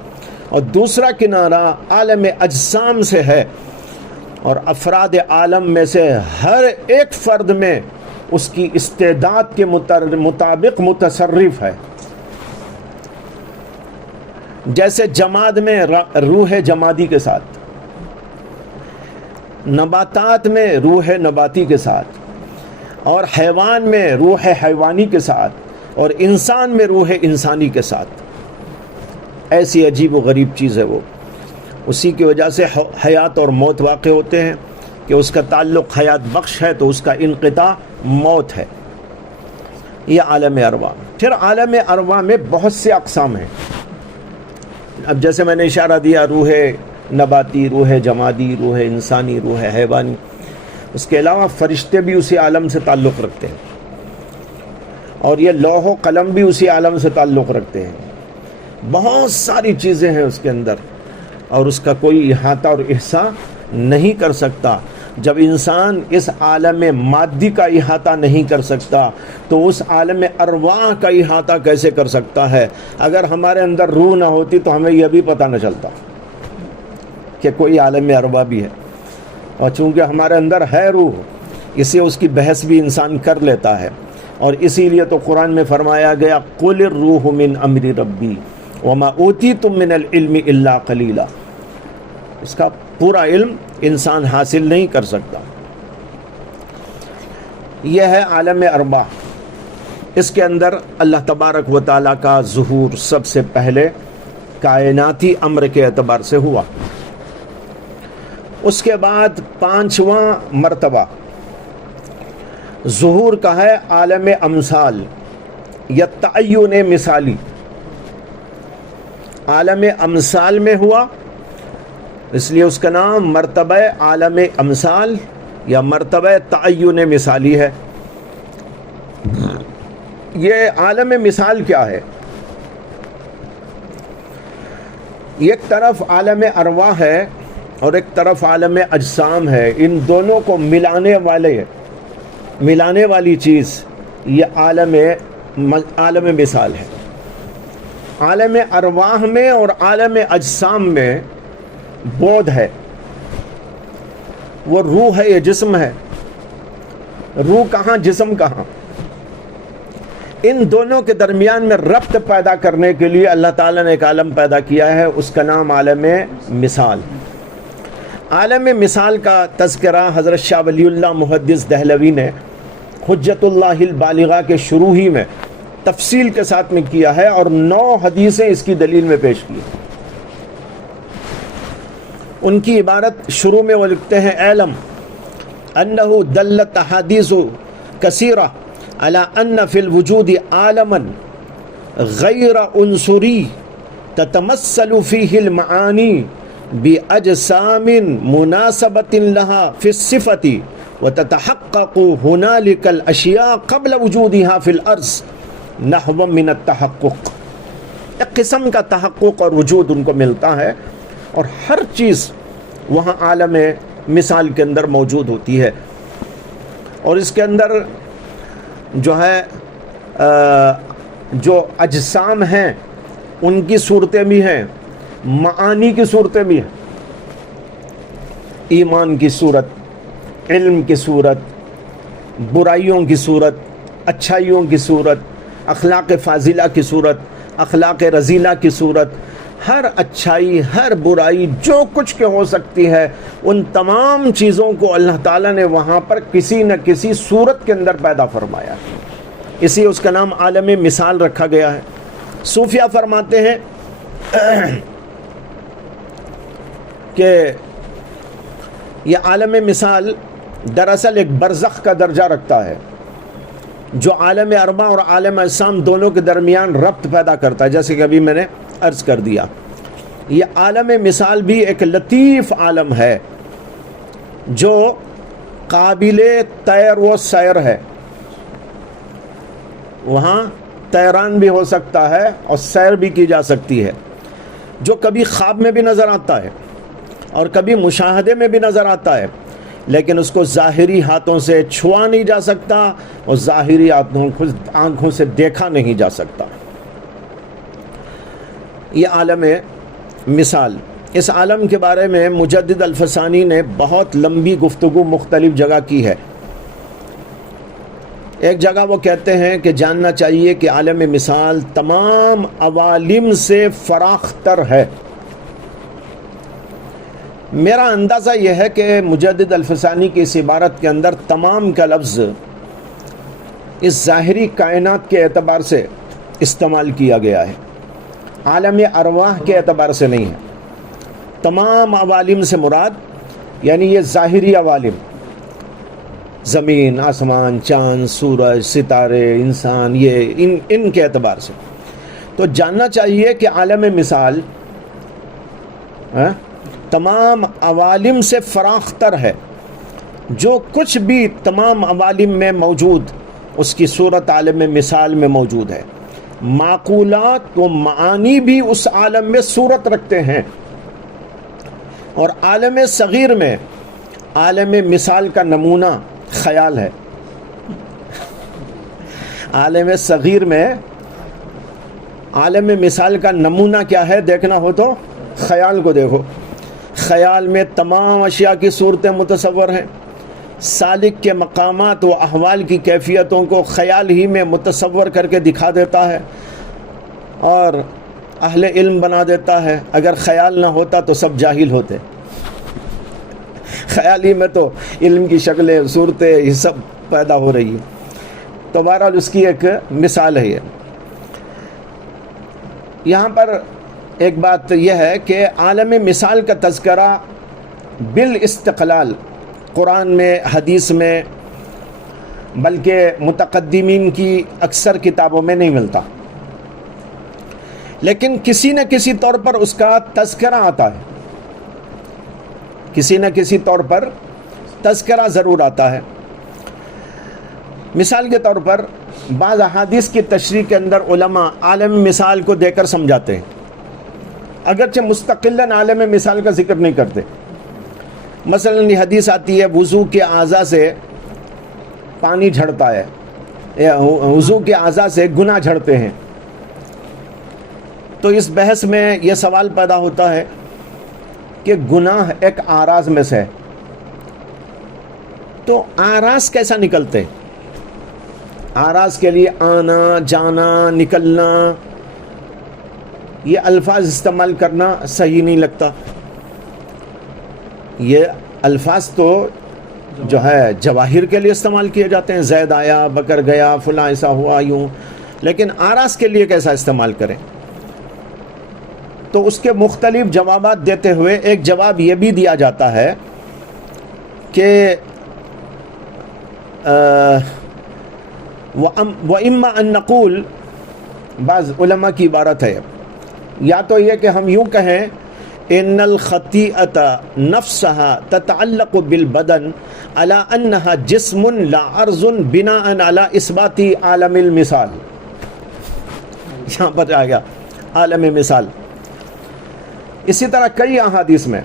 اور دوسرا کنارہ عالم اجسام سے ہے. اور افراد عالم میں سے ہر ایک فرد میں اس کی استعداد کے مطابق متصرف ہے. جیسے جماد میں روح جمادی کے ساتھ، نباتات میں روح نباتی کے ساتھ، اور حیوان میں روح حیوانی کے ساتھ، اور انسان میں روح انسانی کے ساتھ. ایسی عجیب و غریب چیز ہے وہ. اسی کی وجہ سے حیات اور موت واقع ہوتے ہیں کہ اس کا تعلق حیات بخش ہے تو اس کا انقطاع موت ہے. یہ عالم ارواح. پھر عالم ارواح میں بہت سے اقسام ہیں. اب جیسے میں نے اشارہ دیا، روح نباتی، روح جمادی، روح انسانی، روح حیوانی. اس کے علاوہ فرشتے بھی اسی عالم سے تعلق رکھتے ہیں، اور یہ لوح و قلم بھی اسی عالم سے تعلق رکھتے ہیں. بہت ساری چیزیں ہیں اس کے اندر، اور اس کا کوئی احاطہ اور احصاء نہیں کر سکتا۔ جب انسان اس عالم مادی کا احاطہ نہیں کر سکتا تو اس عالم ارواح کا احاطہ کیسے کر سکتا ہے؟ اگر ہمارے اندر روح نہ ہوتی تو ہمیں یہ بھی پتہ نہ چلتا کہ کوئی عالم ارواح بھی ہے، اور چونکہ ہمارے اندر ہے روح، اسے اس کی بحث بھی انسان کر لیتا ہے، اور اسی لیے تو قرآن میں فرمایا گیا قُلِ الرُّوحُ مِنْ أَمْرِ رَبِّي وَمَا أُوتِيتُم مِّنَ الْعِلْمِ إِلَّا قَلِيلًا۔ اس کا پورا علم انسان حاصل نہیں کر سکتا۔ یہ ہے عالم ارواح۔ اس کے اندر اللہ تبارک و تعالیٰ کا ظہور سب سے پہلے کائناتی امر کے اعتبار سے ہوا۔ اس کے بعد 5واں مرتبہ ظہور کا ہے عالم امثال یا تعین مثالی۔ عالم امثال میں ہوا، اس لیے اس کا نام مرتبہ عالم امثال یا مرتبہ تعین مثالی ہے۔ یہ عالم مثال کیا ہے؟ ایک طرف عالم ارواح ہے اور ایک طرف عالم اجسام ہے، ان دونوں کو ملانے والی چیز یہ عالم مثال ہے۔ عالم ارواح میں اور عالم اجسام میں بود ہے، وہ روح ہے، یہ جسم ہے۔ روح کہاں، جسم کہاں؟ ان دونوں کے درمیان میں ربط پیدا کرنے کے لیے اللہ تعالیٰ نے ایک عالم پیدا کیا ہے، اس کا نام عالم مثال۔ عالم مثال کا تذکرہ حضرت شاہ ولی اللہ محدث دہلوی نے حجت اللہ البالغہ کے شروع ہی میں تفصیل کے ساتھ میں کیا ہے، اور 9 حدیثیں اس کی دلیل میں پیش کی۔ ان کی عبارت شروع میں وہ لکھتے ہیں اعلم انہ دلت احادیث کثیرہ علی ان فی الوجود عالما غیر عنصری تتمثل فیہ المعانی باجسام مناسبۃ لها فی الصفۃ وتتحقق هنالک الاشیاء قبل وجودها فی الارض نحو من التحقق۔ ایک قسم کا تحقق اور وجود ان کو ملتا ہے، اور ہر چیز وہاں عالم مثال کے اندر موجود ہوتی ہے، اور اس کے اندر جو ہے جو اجسام ہیں ان کی صورتیں بھی ہیں، معانی کی صورتیں بھی ہیں، ایمان کی صورت، علم کی صورت، برائیوں کی صورت، اچھائیوں کی صورت، اخلاق فاضلہ کی صورت، اخلاق رذیلہ کی صورت، ہر اچھائی ہر برائی جو کچھ کے ہو سکتی ہے، ان تمام چیزوں کو اللہ تعالیٰ نے وہاں پر کسی نہ کسی صورت کے اندر پیدا فرمایا، اسی اس کا نام عالم مثال رکھا گیا ہے۔ صوفیہ فرماتے ہیں کہ یہ عالم مثال دراصل ایک برزخ کا درجہ رکھتا ہے، جو عالم ارواح اور عالم اجسام دونوں کے درمیان ربط پیدا کرتا ہے، جیسے کہ ابھی میں نے عرض کر دیا۔ یہ عالم مثال بھی ایک لطیف عالم ہے جو قابل تیر و سیر ہے، وہاں تیران بھی ہو سکتا ہے اور سیر بھی کی جا سکتی ہے، جو کبھی خواب میں بھی نظر آتا ہے اور کبھی مشاہدے میں بھی نظر آتا ہے، لیکن اس کو ظاہری ہاتھوں سے چھوا نہیں جا سکتا اور ظاہری آنکھوں سے دیکھا نہیں جا سکتا۔ یہ عالم مثال، اس عالم کے بارے میں مجدد الفسانی نے بہت لمبی گفتگو مختلف جگہ کی ہے۔ ایک جگہ وہ کہتے ہیں کہ جاننا چاہیے کہ عالم مثال تمام عوالم سے فراخ تر ہے۔ میرا اندازہ یہ ہے کہ مجدد الفسانی کی اس عبارت کے اندر تمام کا لفظ اس ظاہری کائنات کے اعتبار سے استعمال کیا گیا ہے، عالم ارواح کے اعتبار سے نہیں ہے۔ تمام عوالم سے مراد یعنی یہ ظاہری عوالم، زمین، آسمان، چاند، سورج، ستارے، انسان، یہ ان کے اعتبار سے تو جاننا چاہیے کہ عالم مثال تمام عوالم سے فراخ تر ہے۔ جو کچھ بھی تمام عوالم میں موجود اس کی صورت عالم مثال میں موجود ہے۔ معقولات و معانی بھی اس عالم میں صورت رکھتے ہیں، اور عالم صغیر میں عالم مثال کا نمونہ خیال ہے۔ عالم صغیر میں عالم مثال کا نمونہ کیا ہے؟ دیکھنا ہو تو خیال کو دیکھو۔ خیال میں تمام اشیاء کی صورتیں متصور ہیں۔ سالک کے مقامات و احوال کی کیفیتوں کو خیال ہی میں متصور کر کے دکھا دیتا ہے اور اہل علم بنا دیتا ہے۔ اگر خیال نہ ہوتا تو سب جاہل ہوتے۔ خیال ہی میں تو علم کی شکلیں، صورتیں، یہ سب پیدا ہو رہی ہیں۔ تو بہرحال اس کی ایک مثال ہے۔ یہاں پر ایک بات یہ ہے کہ عالم مثال کا تذکرہ بالاستقلال قرآن میں، حدیث میں، بلکہ متقدمین کی اکثر کتابوں میں نہیں ملتا، لیکن کسی نہ کسی طور پر اس کا تذکرہ آتا ہے، کسی نہ کسی طور پر تذکرہ ضرور آتا ہے۔ مثال کے طور پر بعض احادیث کی تشریح کے اندر علماء عالم مثال کو دے کر سمجھاتے ہیں، اگرچہ مستقلاً عالم مثال کا ذکر نہیں کرتے۔ مثلا یہ حدیث آتی ہے وضو کے اعضاء سے پانی جھڑتا ہے، وضو کے اعضاء سے گناہ جھڑتے ہیں۔ تو اس بحث میں یہ سوال پیدا ہوتا ہے کہ گناہ ایک آراز میں سے ہے، تو آراز کیسا نکلتے؟ آراز کے لیے آنا، جانا، نکلنا، یہ الفاظ استعمال کرنا صحیح نہیں لگتا۔ یہ الفاظ تو جو ہے جواہر کے لیے استعمال کیے جاتے ہیں، زید آیا، بکر گیا، فلاں ایسا ہوا، یوں، لیکن آراز کے لیے کیسا استعمال کریں؟ تو اس کے مختلف جوابات دیتے ہوئے ایک جواب یہ بھی دیا جاتا ہے کہ وَإِمَّا أَن نَّقُولَ، بعض علماء کی عبارت ہے، یا تو یہ کہ ہم یوں کہیں ان الخطیئۃ نفسها تتعلق بالبدن على انها جسم لا عرض بناء على اثبات عالم المثال۔ یہاں پر آ گیا عالم مثال۔ اسی طرح کئی احادیث میں،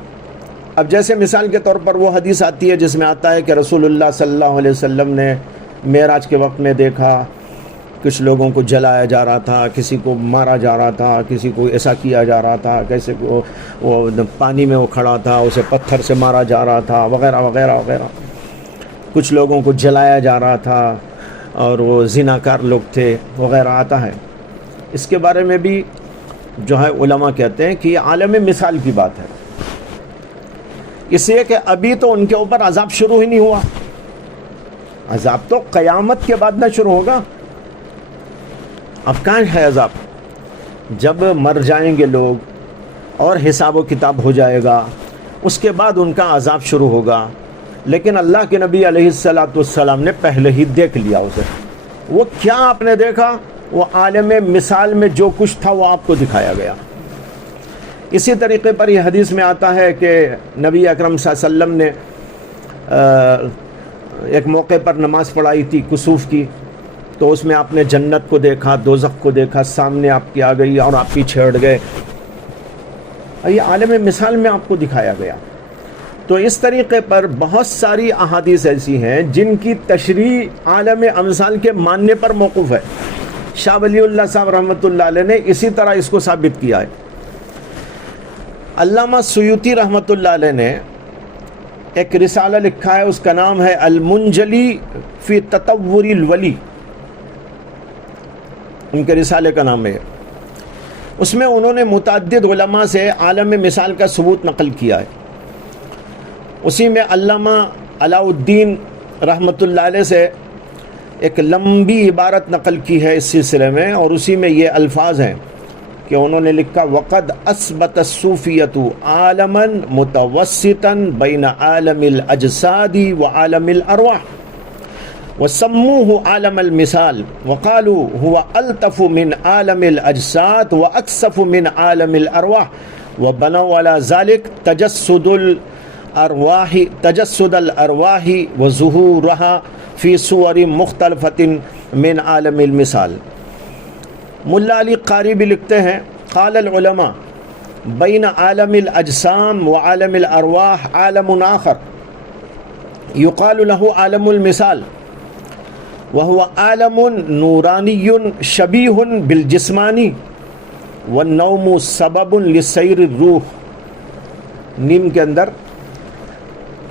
اب جیسے مثال کے طور پر وہ حدیث آتی ہے جس میں آتا ہے کہ رسول اللہ صلی اللہ علیہ وسلم نے معراج کے وقت میں دیکھا کچھ لوگوں کو جلایا جا رہا تھا، کسی کو مارا جا رہا تھا، کسی کو ایسا کیا جا رہا تھا، کیسے کو وہ پانی میں وہ کھڑا تھا، اسے پتھر سے مارا جا رہا تھا، وغیرہ وغیرہ وغیرہ۔ کچھ لوگوں کو جلایا جا رہا تھا اور وہ زناکار لوگ تھے، وغیرہ آتا ہے۔ اس کے بارے میں بھی جو ہے علماء کہتے ہیں کہ یہ عالم مثال کی بات ہے، اس لیے کہ ابھی تو ان کے اوپر عذاب شروع ہی نہیں ہوا، عذاب تو قیامت کے بعد نہ شروع ہوگا۔ اب کہاں ہے عذاب؟ جب مر جائیں گے لوگ اور حساب و کتاب ہو جائے گا، اس کے بعد ان کا عذاب شروع ہوگا۔ لیکن اللہ کے نبی علیہ السلام نے پہلے ہی دیکھ لیا اسے۔ وہ کیا آپ نے دیکھا؟ وہ عالم مثال میں جو کچھ تھا وہ آپ کو دکھایا گیا۔ اسی طریقے پر یہ حدیث میں آتا ہے کہ نبی اکرم صلی اللہ علیہ وسلم نے ایک موقع پر نماز پڑھائی تھی کسوف کی، تو اس میں آپ نے جنت کو دیکھا، دوزخ کو دیکھا، سامنے آپ کی آ گئی اور آپ پیچھے ہٹ گئے۔ یہ عالم مثال میں آپ کو دکھایا گیا۔ تو اس طریقے پر بہت ساری احادیث ایسی ہیں جن کی تشریح عالم امثال کے ماننے پر موقوف ہے۔ شاہ ولی اللہ صاحب رحمۃ اللہ علیہ نے اسی طرح اس کو ثابت کیا ہے۔ علامہ سیوطی رحمۃ اللہ علیہ نے ایک رسالہ لکھا ہے، اس کا نام ہے المنجلی فی تطور الولی، ان کے رسالے کا نام ہے۔ اس میں انہوں نے متعدد علماء سے عالم مثال کا ثبوت نقل کیا ہے۔ اسی میں علامہ علاء الدین رحمۃ اللہ علیہ سے ایک لمبی عبارت نقل کی ہے اس سلسلے میں، اور اسی میں یہ الفاظ ہیں کہ انہوں نے لکھا وقد اثبت الصوفیۃ عالما متوسطا بین عالم الاجساد وعالم الارواح وسموه عالم المثال وقالوا هو الطف من عالم الاجساد واكثف من عالم الارواح وبنوا على ذلك تجسد الارواح وظهورها في صور مختلفة من عالم المثال۔ ملا علی قاری بھی لکھتے ہیں قال العلماء بین عالم الاجسام و عالم الارواح عالم آخر یقال له عالم المثال وهو عالم نورانی شبیہ بالجسمانی والنوم سبب لسیر الروح. نیم کے اندر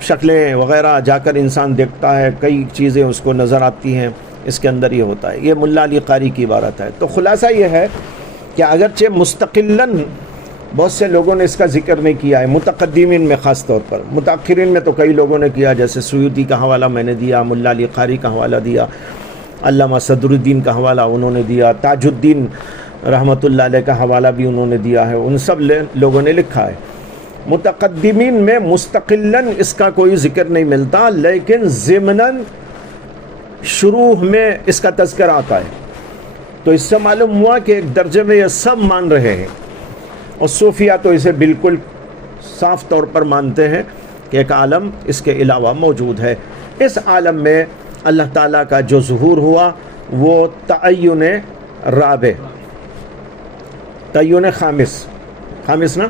شکلیں وغیرہ جا کر انسان دیکھتا ہے، کئی چیزیں اس کو نظر آتی ہیں، اس کے اندر یہ ہوتا ہے. یہ ملا علی قاری کی عبارت ہے. تو خلاصہ یہ ہے کہ اگرچہ مستقلاً بہت سے لوگوں نے اس کا ذکر نہیں کیا ہے، متقدمین میں خاص طور پر، متاخرین میں تو کئی لوگوں نے کیا، جیسے سیوطی کا حوالہ میں نے دیا، ملا علی قاری کا حوالہ دیا، علامہ صدر الدین کا حوالہ انہوں نے دیا، تاج الدین رحمۃ اللہ علیہ کا حوالہ بھی انہوں نے دیا ہے، ان سب لوگوں نے لکھا ہے. متقدمین میں مستقلاً اس کا کوئی ذکر نہیں ملتا، لیکن ضمناً شروع میں اس کا تذکر آتا ہے. تو اس سے معلوم ہوا کہ ایک درجے میں یہ سب مان رہے ہیں، اور صوفیہ تو اسے بالکل صاف طور پر مانتے ہیں کہ ایک عالم اس کے علاوہ موجود ہے. اس عالم میں اللہ تعالیٰ کا جو ظہور ہوا وہ تعین رابع، تعین خامس نا،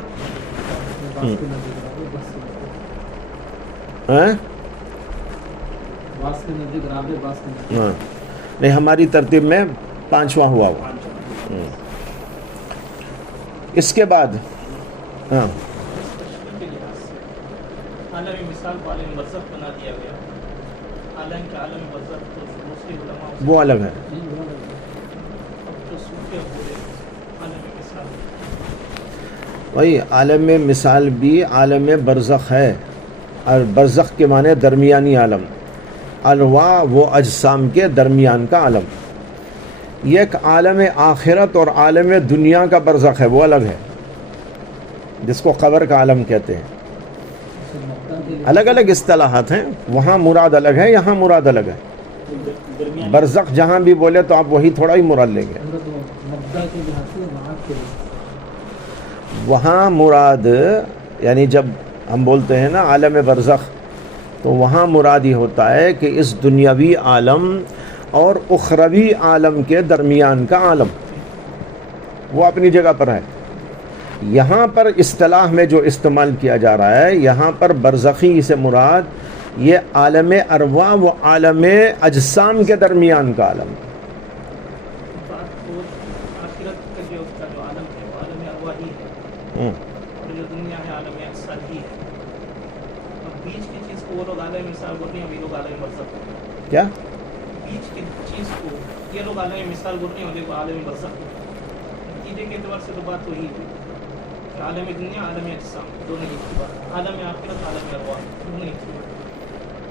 نہیں ہماری ترتیب میں 5واں ہوا ہوا. اس کے بعد ہاں عالم مثال کو عالم برزخ بنا دیا گیا. عالم کا عالم برزخ تو دوسرے علماء وہ الگ ہے. جو صوفیہ بولے عالم مثال، وہی عالم مثال بھی عالم برزخ ہے، اور برزخ کے معنی درمیانی عالم، ارواح و اجسام کے درمیان کا عالم. یہ ایک عالم آخرت اور عالم دنیا کا برزخ ہے، وہ الگ ہے، جس کو قبر کا عالم کہتے ہیں. الگ الگ اصطلاحات ہیں، وہاں مراد الگ ہے، یہاں مراد الگ ہے. برزخ جہاں بھی بولے تو آپ وہی تھوڑا ہی مراد لیں گے. وہاں مراد یعنی جب ہم بولتے ہیں نا عالم برزخ، تو وہاں مراد یہ ہوتا ہے کہ اس دنیاوی عالم اور اخروی عالم کے درمیان کا عالم، وہ اپنی جگہ پر ہے. یہاں پر اصطلاح میں جو استعمال کیا جا رہا ہے، یہاں پر برزخی سے مراد یہ عالم ارواح و عالم اجسام کے درمیان کا عالم. بات تو آخرت کا جو اس کا جو عالم ہے وہ عالم ارواحی ہے، اور جو دنیا ہے عالم اجسام ہی ہے. اور بیچ کی چیز کو وہ لوگ عالم مثال بول رہے ہیں، ابھی لوگ عالم برزخ. کیا بیچ کی چیز کو یہ لوگ عالم مثال بول رہے ہیں، اور عالم برزخ. عقیدے کے اعتبار سے تو بات وہی ہے کہ عالم دنیا عالم اجسام دونوں ایک ہی بات، عالم آخرت عالم ارواح دونوں ایک ہی بات.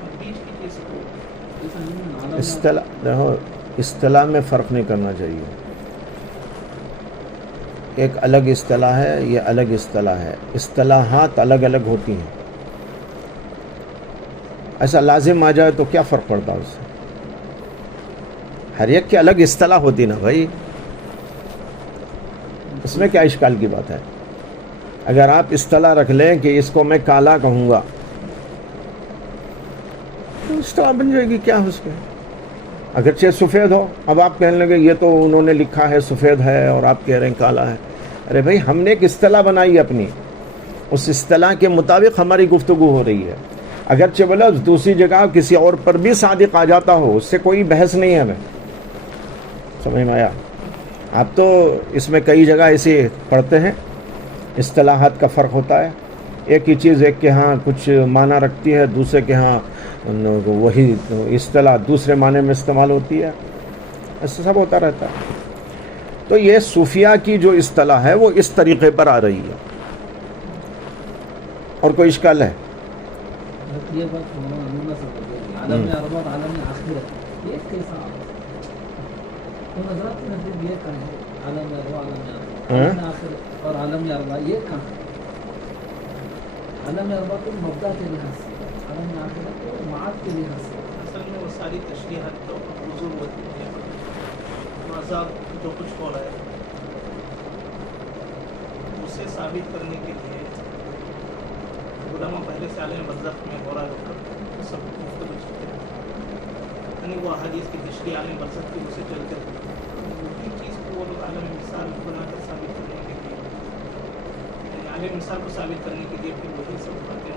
اور بیچ کی چیز کو اصطلاح میں فرق نہیں کرنا چاہیے. ایک الگ اصطلاح ہے، یہ الگ اصطلاح ہے. اصطلاحات الگ الگ ہوتی ہیں. ایسا لازم آ جائے تو کیا فرق پڑتا ہے اس سے؟ ہر ایک کی الگ اصطلاح ہوتی نا بھائی، اس میں کیا اشکال کی بات ہے؟ اگر آپ اصطلاح رکھ لیں کہ اس کو میں کالا کہوں گا تو اصطلاح بن جائے گی، کیا اس کے؟ اگرچہ سفید ہو، اب آپ کہنے لگے یہ تو انہوں نے لکھا ہے سفید ہے اور آپ کہہ رہے ہیں کالا ہے. ارے بھائی ہم نے ایک اصطلاح بنائی اپنی، اس اصطلاح کے مطابق ہماری گفتگو ہو رہی ہے. اگرچہ بولا دوسری جگہ کسی اور پر بھی صادق آ جاتا ہو، اس سے کوئی بحث نہیں ہے. ہمیں سمجھ میں آیا؟ آپ تو اس میں کئی جگہ ایسے پڑھتے ہیں، اصطلاحات کا فرق ہوتا ہے. ایک ہی چیز ایک کے ہاں کچھ معنی رکھتی ہے، دوسرے کے ہاں وہی اصطلاح دوسرے معنی میں استعمال ہوتی ہے. ایسا سب ہوتا رہتا ہے. تو یہ صوفیہ کی جو اصطلاح ہے وہ اس طریقے پر آ رہی ہے. اور کوئی اشکال ہے؟ یہ بات عالم ارواح عالم آخرت یہ کیسا تو حضرت کے نزدیک یہ کہاں ہے؟ عالم ارواح عالم آخرت اور عالم ارواح یہ کہاں ہے؟ عالم ارواح تو مبدا کے لحاظ سے، عالم آخرت تو معاد کے لحاظ سے. اصل میں وہ ساری تشریحات تو حضور ہوتی ہے. عذاب جو کچھ ہو رہا ہے اسے ثابت کرنے کے لیے علماء پہلے سے عالم برزخ میں ہو رہا ہے سب مختلف یعنی وہ حدیث کی تشریح عالم برزخ کی اسے چل کر وہی چیز کو وہ لوگ عالم مثال بنا کر ثابت کرنے کے لیے، یعنی عالم مثال کو ثابت کرنے کے لیے پھر وہی سب باتیں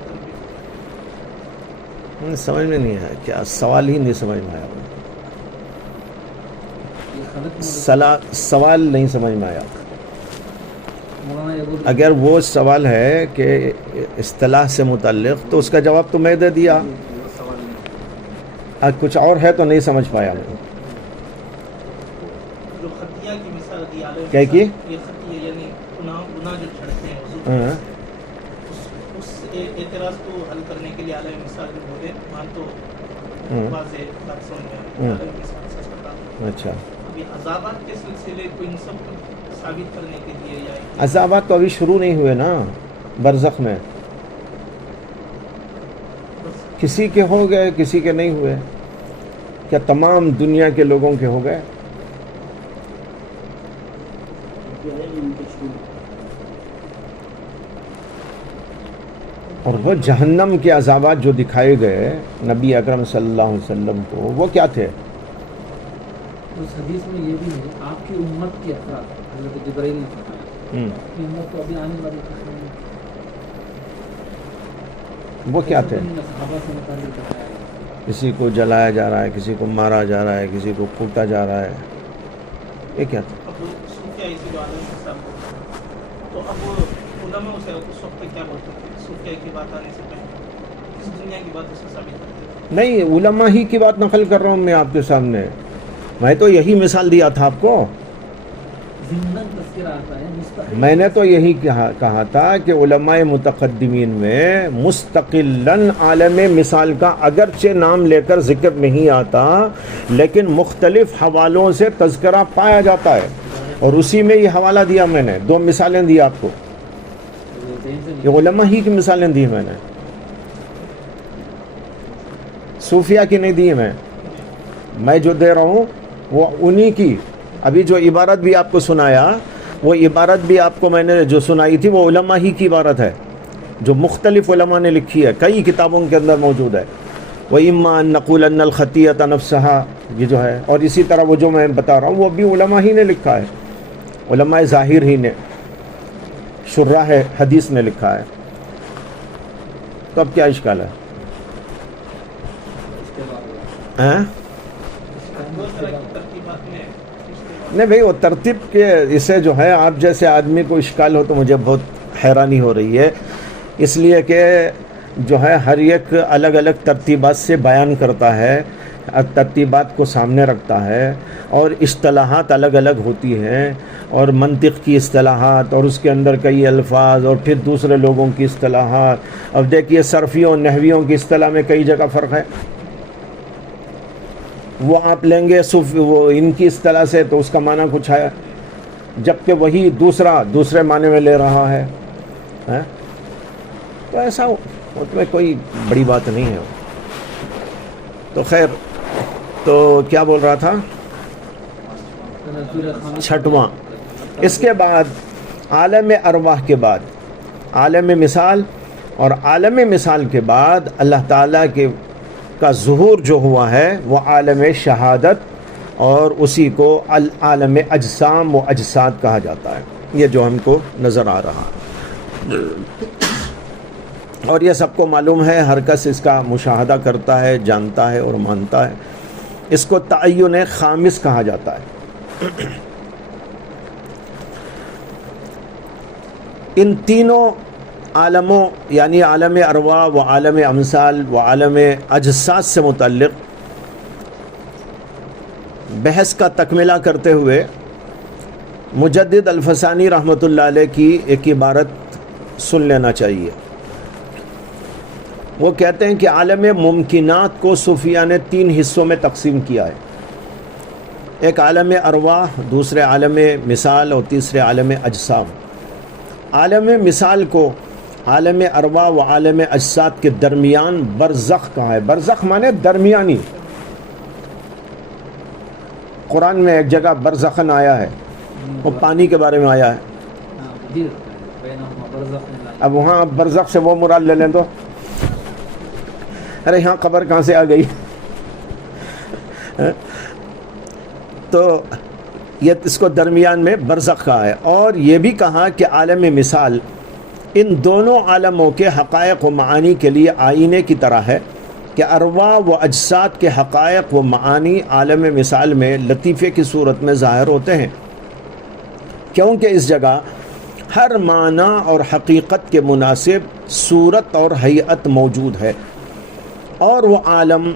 سمجھ میں نہیں آیا، کیا سوال ہی نہیں سمجھ میں آیا، یہ غلط سوال نہیں سمجھ میں آیا۔ مولانا یہ بول اگر وہ سوال ہے کہ اصطلاح سے متعلق تو اس کا جواب تو میں دے دیا، کچھ اور ہے تو نہیں سمجھ پایا میں۔ جو خطیہ کی مثال دی عالم کیا کی؟ یہ خطیہ یعنی گناہ جو چھڑتے ہیں وضو ہاں اس اعتراض کو حل کرنے کے لیے عالم مثال جو بولے وہاں تو واضح بات سمجھ میں آئی، عالم مثال سے بتا۔ اچھا، ابھی عذابات کے سلسلے کو ان سب کو ثابت کرنے کے لیے یا عذابات تو ابھی شروع نہیں ہوئے نا برزخ میں، کسی کے ہو گئے کسی کے نہیں ہوئے، کیا تمام دنیا کے لوگوں کے ہو گئے؟ اور وہ جہنم کے عذابات جو دکھائے گئے نبی اکرم صلی اللہ علیہ وسلم کو، وہ کیا تھے؟ اس حدیث میں یہ بھی ہے آپ کی امت کے افراد، حضرت جبرائیل نے فرمایا آپ کی امت کو ابھی آنے والی وہ کیا تھے؟ صحابہ سے متعلق بتایا ہے۔ کسی کو جلایا جا رہا ہے، کسی کو مارا جا رہا ہے، کسی کو کوٹا جا رہا ہے، یہ کیا تھا؟ اب صوفیہ اسی جو عالم مثال ہوتا ہے تو اب علماء اسے اس وقت کیا بولتے تھے؟ صوفیہ کی بات آنے سے پہلے اس دنیا کی بات اسے ثابت کرتے تھے؟ نہیں، علماء ہی کی بات نقل کر رہا ہوں میں آپ کے سامنے، میں تو یہی مثال دیا تھا آپ کو، ضمن تذکرہ آتا ہے مستقل، میں نے تو یہی کہا تھا کہ علماء متقدمین میں مستقلاً عالم مثال کا اگرچہ نام لے کر ذکر نہیں آتا لیکن مختلف حوالوں سے تذکرہ پایا جاتا ہے، اور اسی میں یہ حوالہ دیا میں نے، 2 مثالیں دی آپ کو، یہ علماء ہی کی مثالیں دی میں نے، صوفیہ کی نہیں دی میں جو دے رہا ہوں وہ انہی کی۔ ابھی جو عبارت بھی آپ کو سنایا، وہ عبارت بھی آپ کو میں نے جو سنائی تھی وہ علماء ہی کی عبارت ہے، جو مختلف علماء نے لکھی ہے، کئی کتابوں کے اندر موجود ہے۔ وَإِمَّا أَن نَّقُولَ أَنَّ الْخَطِيَّةَ نَفْسَهَا، یہ جو ہے، اور اسی طرح وہ جو میں بتا رہا ہوں وہ بھی علماء ہی نے لکھا ہے، علماء ظاہر ہی نے، شراح حدیث نے لکھا ہے، تو اب کیا اشکال ہے؟ ہاں؟ دو طرح کی ترتیبات میں نہیں بھائی، وہ ترتیب کے اسے جو ہے آپ جیسے آدمی کو اشکال ہو تو مجھے بہت حیرانی ہو رہی ہے، اس لیے کہ جو ہے ہر ایک الگ الگ ترتیبات سے بیان کرتا ہے، ترتیبات کو سامنے رکھتا ہے، اور اصطلاحات الگ الگ ہوتی ہیں، اور منطق کی اصطلاحات اور اس کے اندر کئی الفاظ اور پھر دوسرے لوگوں کی اصطلاحات۔ اب دیکھیے صرفیوں نحویوں کی اصطلاح میں کئی جگہ فرق ہے، وہ آپ لیں گے وہ ان کی اصطلاح سے تو اس کا معنی کچھ ہے، جبکہ وہی دوسرے معنی میں لے رہا ہے، تو ایسا اس میں کوئی بڑی بات نہیں ہے۔ تو خیر، تو کیا بول رہا تھا؟ 6واں، اس کے بعد عالم ارواح کے بعد عالم مثال، اور عالم مثال کے بعد اللہ تعالیٰ کا ظہور جو ہوا ہے وہ عالم شہادت، اور اسی کو عالم اجسام و اجساد کہا جاتا ہے، یہ جو ہم کو نظر آ رہا ہے، اور یہ سب کو معلوم ہے، ہر کس اس کا مشاہدہ کرتا ہے، جانتا ہے اور مانتا ہے۔ اس کو تعین خامس کہا جاتا ہے۔ ان تینوں عالموں یعنی عالم ارواح و عالم امثال و عالم اجساد سے متعلق بحث کا تکملہ کرتے ہوئے مجدد الفسانی رحمۃ اللہ علیہ کی ایک عبارت سن لینا چاہیے۔ وہ کہتے ہیں کہ عالم ممکنات کو صوفیہ نے 3 حصوں میں تقسیم کیا ہے، ایک عالم ارواح، دوسرے عالم مثال اور تیسرے عالم اجسام۔ عالم مثال کو عالم ارواح و عالم اجساد کے درمیان برزخ کہا ہے، برزخ مانے درمیانی، قرآن میں ایک جگہ برزخن آیا ہے، وہ پانی کے بارے میں آیا ہے، اب وہاں برزخ سے وہ مراد لے لیں تو ارے یہاں قبر کہاں سے آ گئی؟ تو یہ اس کو درمیان میں برزخ کہا ہے. اور یہ بھی کہا کہ عالم مثال ان دونوں عالموں کے حقائق و معانی کے لیے آئینے کی طرح ہے کہ ارواح و اجساد کے حقائق و معانی عالم مثال میں لطیفے کی صورت میں ظاہر ہوتے ہیں، کیونکہ اس جگہ ہر معنی اور حقیقت کے مناسب صورت اور ہیئت موجود ہے، اور وہ عالم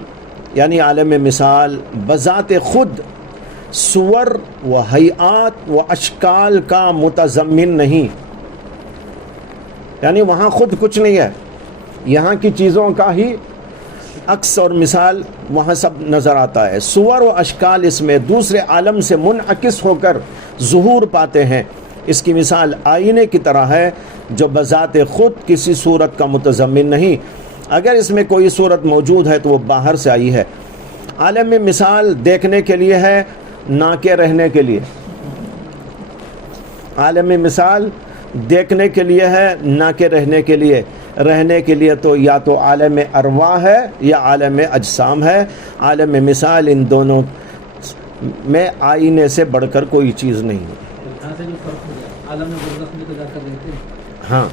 یعنی عالم مثال بذات خود صور و ہیئات و اشکال کا متضمن نہیں، یعنی وہاں خود کچھ نہیں ہے، یہاں کی چیزوں کا ہی عکس اور مثال وہاں سب نظر آتا ہے. صور و اشکال اس میں دوسرے عالم سے منعکس ہو کر ظہور پاتے ہیں. اس کی مثال آئینے کی طرح ہے جو بذات خود کسی صورت کا متضمن نہیں، اگر اس میں کوئی صورت موجود ہے تو وہ باہر سے آئی ہے. عالم مثال دیکھنے کے لیے ہے نہ کہ رہنے کے لیے. عالم مثال دیکھنے کے لیے ہے نہ کہ رہنے کے لیے. رہنے کے لیے تو یا تو عالم ارواح ہے یا عالم اجسام ہے. عالم مثال ان دونوں میں آئینے سے بڑھ کر کوئی چیز نہیں ہے. یہاں سے جو فرق ہو گیا عالم برزخ میں تو جا کر رہتے ہیں. ہاں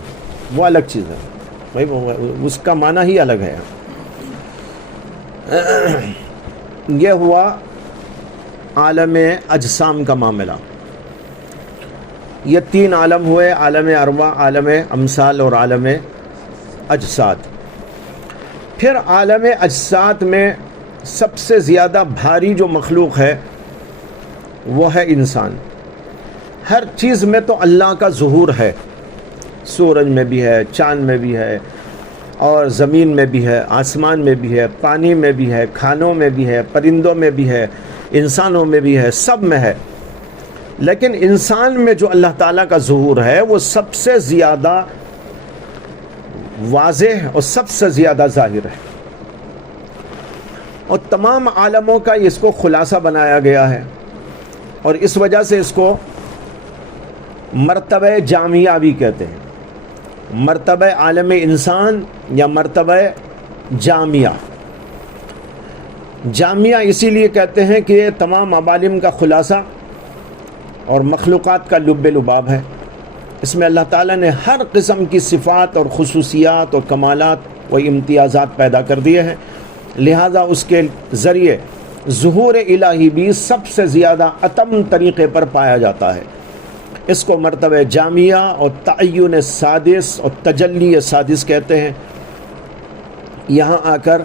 وہ الگ چیز ہے بھائی، اس کا معنی ہی الگ ہے. یہ ہوا عالم اجسام کا معاملہ. یہ تین عالم ہوئے، عالم ارواح، عالم امثال اور عالم اجساد. پھر عالم اجساد میں سب سے زیادہ بھاری جو مخلوق ہے وہ ہے انسان. ہر چیز میں تو اللہ کا ظہور ہے، سورج میں بھی ہے، چاند میں بھی ہے، اور زمین میں بھی ہے، آسمان میں بھی ہے، پانی میں بھی ہے، کھانوں میں بھی ہے، پرندوں میں بھی ہے، انسانوں میں بھی ہے، سب میں ہے. لیکن انسان میں جو اللہ تعالیٰ کا ظہور ہے وہ سب سے زیادہ واضح اور سب سے زیادہ ظاہر ہے، اور تمام عالموں کا اس کو خلاصہ بنایا گیا ہے، اور اس وجہ سے اس کو مرتبہ جامعہ بھی کہتے ہیں. مرتبہ عالم انسان یا مرتبہ جامعہ. جامعہ اسی لیے کہتے ہیں کہ یہ تمام عوالم کا خلاصہ اور مخلوقات کا لب لباب ہے. اس میں اللہ تعالیٰ نے ہر قسم کی صفات اور خصوصیات اور کمالات و امتیازات پیدا کر دیے ہیں، لہذا اس کے ذریعے ظہور الہی بھی سب سے زیادہ اتم طریقے پر پایا جاتا ہے. اس کو مرتبہ جامعہ اور تعین سادس اور تجلی سادس کہتے ہیں. یہاں آ کر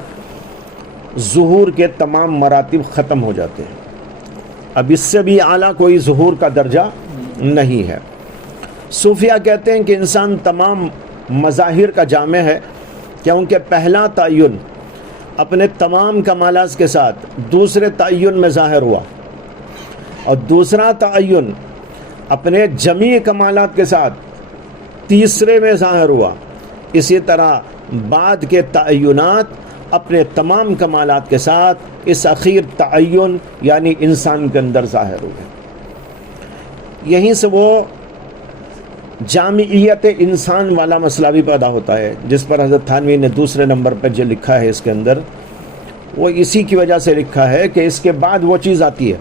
ظہور کے تمام مراتب ختم ہو جاتے ہیں. اب اس سے بھی اعلیٰ کوئی ظہور کا درجہ نہیں ہے. صوفیہ کہتے ہیں کہ انسان تمام مظاہر کا جامع ہے، کیونکہ پہلا تعین اپنے تمام کمالات کے ساتھ دوسرے تعین میں ظاہر ہوا، اور دوسرا تعین اپنے جمیع کمالات کے ساتھ تیسرے میں ظاہر ہوا. اسی طرح بعد کے تعینات اپنے تمام کمالات کے ساتھ اس اخیر تعین یعنی انسان کے اندر ظاہر ہوئے. یہیں سے وہ جامعیت انسان والا مسئلہ بھی پیدا ہوتا ہے، جس پر حضرت تھانوی نے دوسرے نمبر پر جو لکھا ہے اس کے اندر، وہ اسی کی وجہ سے لکھا ہے کہ اس کے بعد وہ چیز آتی ہے،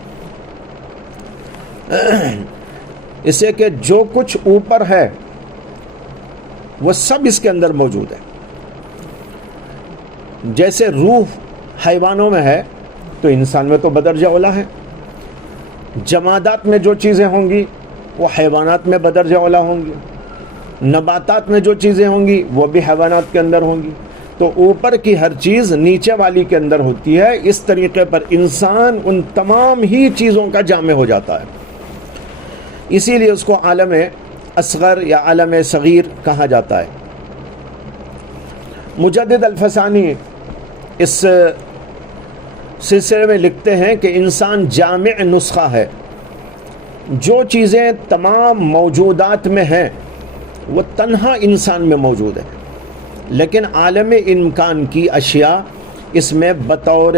اسے کہ جو کچھ اوپر ہے وہ سب اس کے اندر موجود ہے. جیسے روح حیوانوں میں ہے تو انسان میں تو بدرجہ اولا ہے. جمادات میں جو چیزیں ہوں گی وہ حیوانات میں بدرجہ اولا ہوں گی. نباتات میں جو چیزیں ہوں گی وہ بھی حیوانات کے اندر ہوں گی. تو اوپر کی ہر چیز نیچے والی کے اندر ہوتی ہے. اس طریقے پر انسان ان تمام ہی چیزوں کا جامع ہو جاتا ہے. اسی لیے اس کو عالم اصغر یا عالم صغیر کہا جاتا ہے. مجدد الفسانی اس سلسلے میں لکھتے ہیں کہ انسان جامع نسخہ ہے. جو چیزیں تمام موجودات میں ہیں وہ تنہا انسان میں موجود ہے، لیکن عالم امکان کی اشیاء اس میں بطور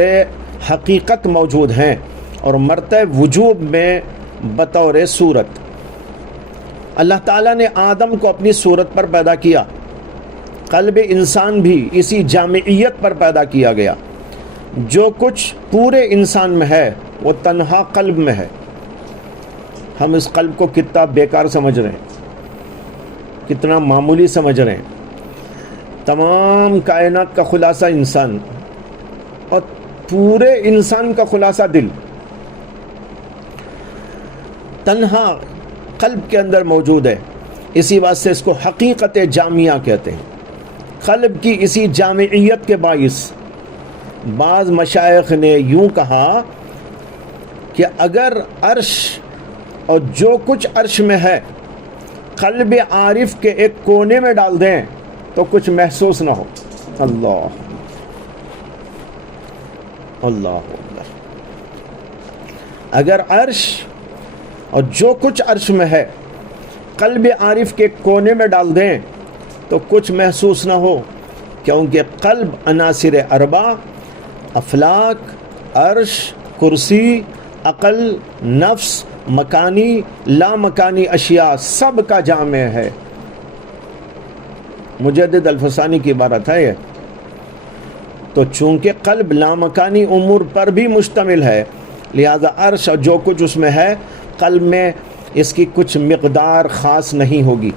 حقیقت موجود ہیں اور مرتبہ وجوب میں بطور صورت. اللہ تعالیٰ نے آدم کو اپنی صورت پر پیدا کیا، قلب انسان بھی اسی جامعیت پر پیدا کیا گیا. جو کچھ پورے انسان میں ہے وہ تنہا قلب میں ہے. ہم اس قلب کو کتنا بیکار سمجھ رہے ہیں، کتنا معمولی سمجھ رہے ہیں. تمام کائنات کا خلاصہ انسان، اور پورے انسان کا خلاصہ دل تنہا قلب کے اندر موجود ہے. اسی بات سے اس کو حقیقت جامعہ کہتے ہیں. قلب کی اسی جامعیت کے باعث بعض مشائخ نے یوں کہا کہ اگر عرش اور جو کچھ عرش میں ہے قلب عارف کے ایک کونے میں ڈال دیں تو کچھ محسوس نہ ہو. اللہ اللہ اللہ. اگر عرش اور جو کچھ عرش میں ہے قلب عارف کے کونے میں ڈال دیں تو کچھ محسوس نہ ہو، کیونکہ قلب عناصر اربع، افلاک، عرش، کرسی، عقل، نفس، مکانی لامکانی اشیاء سب کا جامع ہے. مجدد الفسانی کی عبارت ہے یہ. تو چونکہ قلب لامکانی امور پر بھی مشتمل ہے، لہذا عرش اور جو کچھ اس میں ہے قلب میں اس کی کچھ مقدار خاص نہیں ہوگی،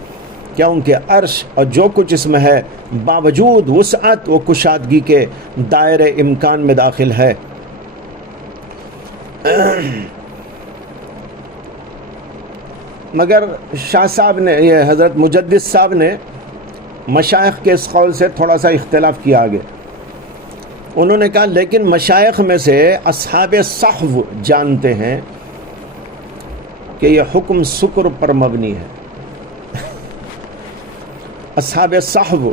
کیونکہ عرش اور جو کچھ اس میں ہے باوجود وسعت و کشادگی کے دائرۂ امکان میں داخل ہے. مگر شاہ صاحب نے، یہ حضرت مجدد صاحب نے مشائخ کے اس قول سے تھوڑا سا اختلاف کیا آگے. انہوں نے کہا لیکن مشائخ میں سے اصحاب صحو جانتے ہیں کہ یہ حکم سکر پر مبنی ہے. اصحاب صحو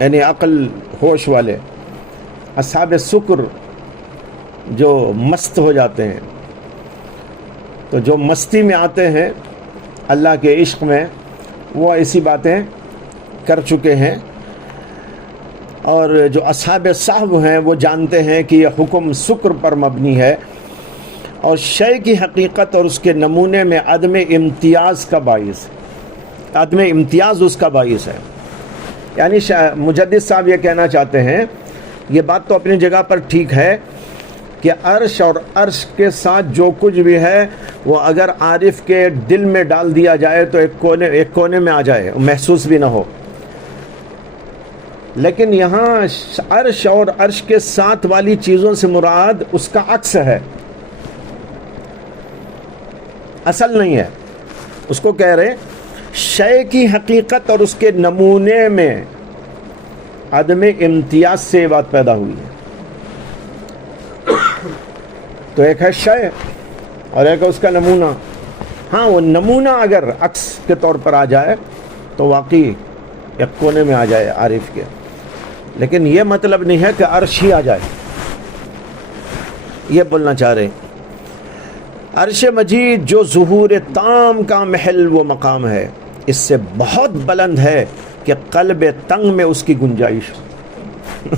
یعنی عقل ہوش والے، اصحاب سکر جو مست ہو جاتے ہیں، تو جو مستی میں آتے ہیں اللہ کے عشق میں، وہ ایسی باتیں کر چکے ہیں. اور جو اصحاب صحو ہیں وہ جانتے ہیں کہ یہ حکم سکر پر مبنی ہے اور شے کی حقیقت اور اس کے نمونے میں عدم امتیاز کا باعث ہے، عدم امتیاز اس کا باعث ہے. یعنی مجدد صاحب یہ کہنا چاہتے ہیں، یہ بات تو اپنی جگہ پر ٹھیک ہے کہ عرش اور عرش کے ساتھ جو کچھ بھی ہے وہ اگر عارف کے دل میں ڈال دیا جائے تو ایک کونے میں آ جائے، محسوس بھی نہ ہو. لیکن یہاں عرش اور عرش کے ساتھ والی چیزوں سے مراد اس کا عکس ہے، اصل نہیں ہے. اس کو کہہ رہے شے کی حقیقت اور اس کے نمونے میں عدم امتیاز سے یہ بات پیدا ہوئی ہے. تو ایک ہے شے اور ایک ہے اس کا نمونہ. ہاں وہ نمونہ اگر عکس کے طور پر آ جائے تو واقعی ایک کونے میں آ جائے عارف کے، لیکن یہ مطلب نہیں ہے کہ عرش ہی آ جائے. یہ بولنا چاہ رہے ہیں عرش مجید جو ظہور تام کا محل و مقام ہے، اس سے بہت بلند ہے کہ قلب تنگ میں اس کی گنجائش ہو.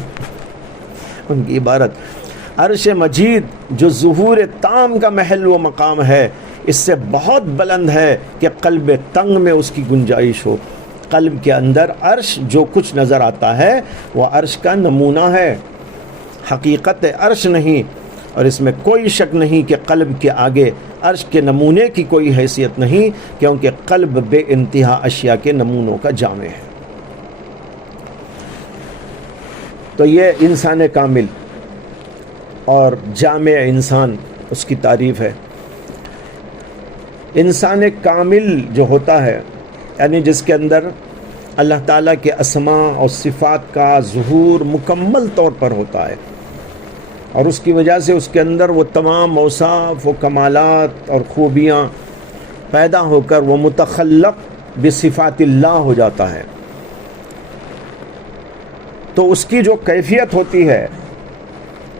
ان کی عبارت عرش مجید جو ظہور تام کا محل و مقام ہے، اس سے بہت بلند ہے کہ قلب تنگ میں اس کی گنجائش ہو. قلب کے اندر عرش جو کچھ نظر آتا ہے وہ عرش کا نمونہ ہے، حقیقت عرش نہیں. اور اس میں کوئی شک نہیں کہ قلب کے آگے عرش کے نمونے کی کوئی حیثیت نہیں، کیونکہ قلب بے انتہا اشیاء کے نمونوں کا جامع ہے. تو یہ انسان کامل اور جامع انسان، اس کی تعریف ہے. انسان کامل جو ہوتا ہے یعنی جس کے اندر اللہ تعالیٰ کے اسماء اور صفات کا ظہور مکمل طور پر ہوتا ہے، اور اس کی وجہ سے اس کے اندر وہ تمام اوصاف و کمالات اور خوبیاں پیدا ہو کر وہ متخلق بصفات اللہ ہو جاتا ہے. تو اس کی جو کیفیت ہوتی ہے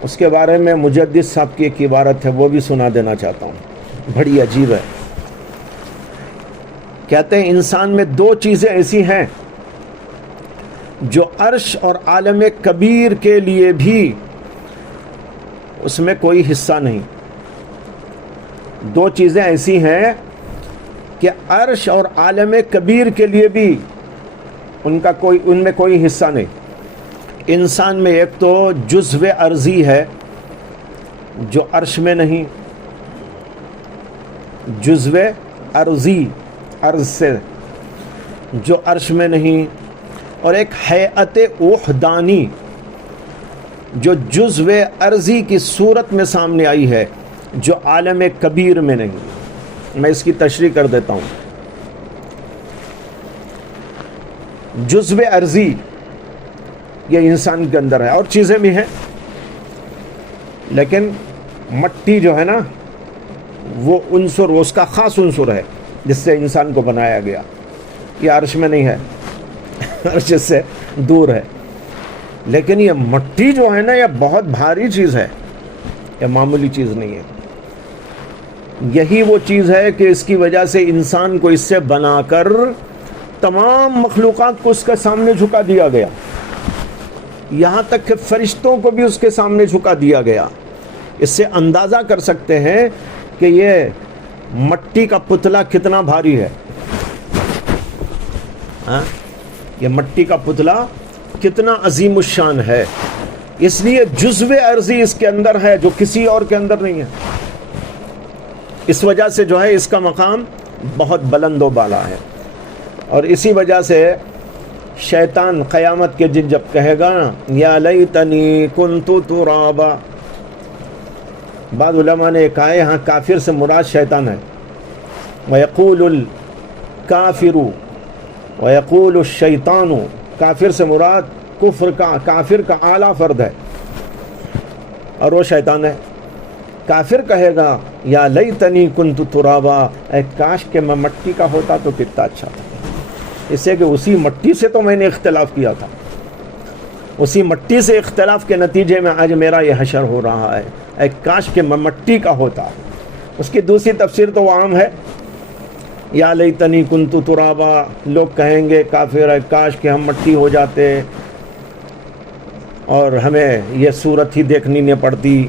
اس کے بارے میں مجدد صاحب کی ایک عبارت ہے، وہ بھی سنا دینا چاہتا ہوں، بڑی عجیب ہے. کہتے ہیں انسان میں دو چیزیں ایسی ہیں جو عرش اور عالم کبیر کے لیے بھی اس میں کوئی حصہ نہیں. دو چیزیں ایسی ہیں کہ عرش اور عالم کبیر کے لیے بھی ان میں کوئی حصہ نہیں. انسان میں ایک تو جزو ارضی ہے جو عرش میں نہیں، جزو ارضی، عرض سے جو عرش میں نہیں، اور ایک ہیئت وحدانی جو جزو ارضی کی صورت میں سامنے آئی ہے، جو عالم کبیر میں نہیں۔ میں اس کی تشریح کر دیتا ہوں۔ جزو ارضی یہ انسان کے اندر ہے، اور چیزیں بھی ہیں، لیکن مٹی جو ہے نا وہ عنصر، اس کا خاص عنصر ہے جس سے انسان کو بنایا گیا۔ یہ عرش میں نہیں ہے، عرش سے دور ہے، لیکن یہ مٹی جو ہے نا یہ بہت بھاری چیز ہے، یہ معمولی چیز نہیں ہے۔ یہی وہ چیز ہے کہ اس کی وجہ سے انسان کو اس سے بنا کر تمام مخلوقات کو اس کے سامنے جھکا دیا گیا، یہاں تک کہ فرشتوں کو بھی اس کے سامنے جھکا دیا گیا۔ اس سے اندازہ کر سکتے ہیں کہ یہ مٹی کا پتلا کتنا بھاری ہے، یہ مٹی کا پتلا کتنا عظیم الشان ہے۔ اس لیے جزو ارضی اس کے اندر ہے جو کسی اور کے اندر نہیں ہے، اس وجہ سے جو ہے اس کا مقام بہت بلند و بالا ہے۔ اور اسی وجہ سے شیطان قیامت کے دن جب کہے گا یا لیتنی کنت ترابا، بعض علماء نے کہا یہاں کافر سے مراد شیطان ہے، وَيَقُولُ الْكَافِرُ وَيَقُولُ الشَّيْطَانُ، کافر سے مراد کافر کا اعلیٰ فرد ہے اور وہ شیطان ہے۔ کافر کہے گا یا لیتنی کنت ترابا، اے کاش کہ میں مٹی کا ہوتا تو کتنا اچھا تھا، اس سے کہ اسی مٹی سے تو میں نے اختلاف کیا تھا، اسی مٹی سے اختلاف کے نتیجے میں آج میرا یہ حشر ہو رہا ہے، اے کاش کہ میں مٹی کا ہوتا۔ اس کی دوسری تفسیر تو وہ عام ہے، یا لیتنی کنت ترابا، لوگ کہیں گے کافر ہے کاش کہ ہم مٹی ہو جاتے اور ہمیں یہ صورت ہی دیکھنی نہ پڑتی۔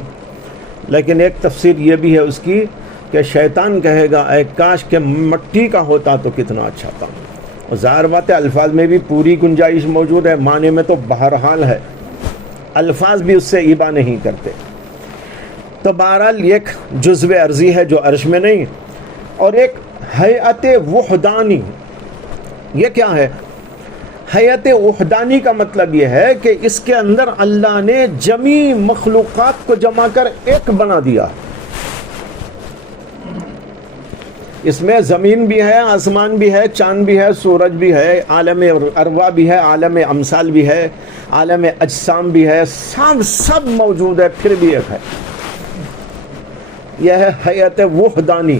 لیکن ایک تفسیر یہ بھی ہے اس کی کہ شیطان کہے گا اے کاش کہ مٹی کا ہوتا تو کتنا اچھا تھا۔ اور ظاہر بات ہے الفاظ میں بھی پوری گنجائش موجود ہے، معنی میں تو بہرحال ہے، الفاظ بھی اس سے ایبا نہیں کرتے۔ تو بہرحال یہ ایک جزو ارضی ہے جو عرش میں نہیں، اور ایک ہیئت وحدانی۔ یہ کیا ہے؟ ہیئت وحدانی کا مطلب یہ ہے کہ اس کے اندر اللہ نے جمیع مخلوقات کو جمع کر ایک بنا دیا۔ اس میں زمین بھی ہے، آسمان بھی ہے، چاند بھی ہے، سورج بھی ہے، عالم ارواح بھی ہے، عالم امثال بھی ہے، عالم اجسام بھی ہے، سب موجود ہے، پھر بھی ایک ہے۔ یہ ہے ہیئت وحدانی۔